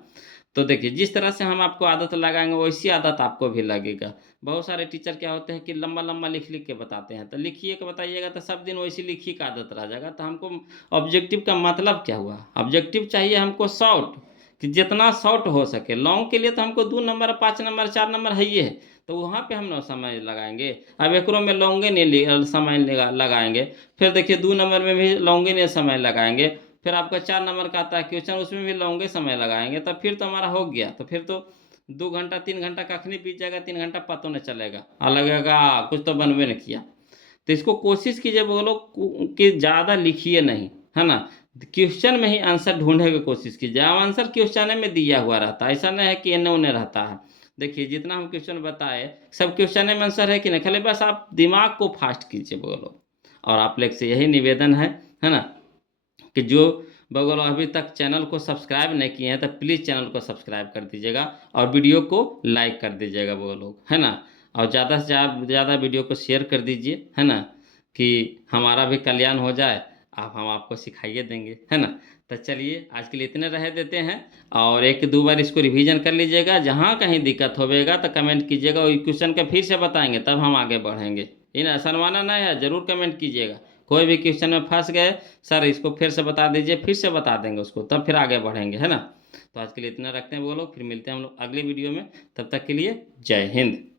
तो देखिए जिस तरह से हम आपको आदत लगाएंगे वैसी आदत आपको भी लगेगा। बहुत सारे टीचर क्या होते हैं कि लंबा लंबा लिख लिख के बताते हैं, तो लिखिए के बताइएगा तो सब दिन वैसी लिखी का आदत रह जाएगा। तो हमको ऑब्जेक्टिव का मतलब क्या हुआ, ऑब्जेक्टिव चाहिए हमको शॉर्ट, कि जितना शॉर्ट हो सके। लॉन्ग के लिए तो हमको 2 नंबर, 5 नंबर, 4 नंबर है ही है, तो वहाँ पे हम ना समय लगाएँगे। अब एकरो में लॉन्गे नहीं समय लगाएँगे, फिर देखिए 2 नंबर में भी लॉन्गे नहीं समय लगाएँगे, फिर आपका 4 नंबर का आता है क्वेश्चन, उसमें भी लॉन्गे समय लगाएँगे, तब फिर तो हमारा हो गया। तो फिर तो 2 घंटा, 3 घंटा कखनी बीत जाएगा, 3 घंटा पतो नहीं चलेगा और लगेगा कुछ तो बनबे नहीं किया। तो इसको कोशिश कीजिए वो लोग कि ज़्यादा लिखिए नहीं, है ना? क्वेश्चन में ही आंसर ढूँढने की कोशिश कीजिए। अब आंसर क्वेश्चन में दिया हुआ रहता है, ऐसा नहीं है कि एने-ओने रहता है। देखिए जितना हम क्वेश्चन बताए, सब क्वेश्चन में आंसर है कि नहीं, खाली बस आप दिमाग को फास्ट कीजिए बोलो। और आप लोग से यही निवेदन है ना? कि जो बगल अभी तक चैनल को सब्सक्राइब नहीं किए हैं तो प्लीज़ चैनल को सब्सक्राइब कर दीजिएगा और वीडियो को लाइक कर दीजिएगा वो लोग, है ना? और ज़्यादा से ज़्यादा वीडियो को शेयर कर दीजिए, है ना? कि हमारा भी कल्याण हो जाए, आप हम आपको सिखाइए देंगे, है ना? तो चलिए आज के लिए इतने रह देते हैं और 1-2 बार इसको रिवीजन कर लीजिएगा। जहाँ कहीं दिक्कत होवेगा तो कमेंट कीजिएगा, वही क्वेश्चन का फिर से बताएँगे तब हम आगे बढ़ेंगे। ये ना शर्माना नहीं है, ज़रूर कमेंट कीजिएगा। कोई भी क्वेश्चन में फँस गए, सर इसको फिर से बता दीजिए, फिर से बता देंगे उसको, तब फिर आगे बढ़ेंगे, है ना? तो आज के लिए इतना रखते हैं वो लोग, फिर मिलते हैं हम लोग अगले वीडियो में, तब तक के लिए जय हिंद।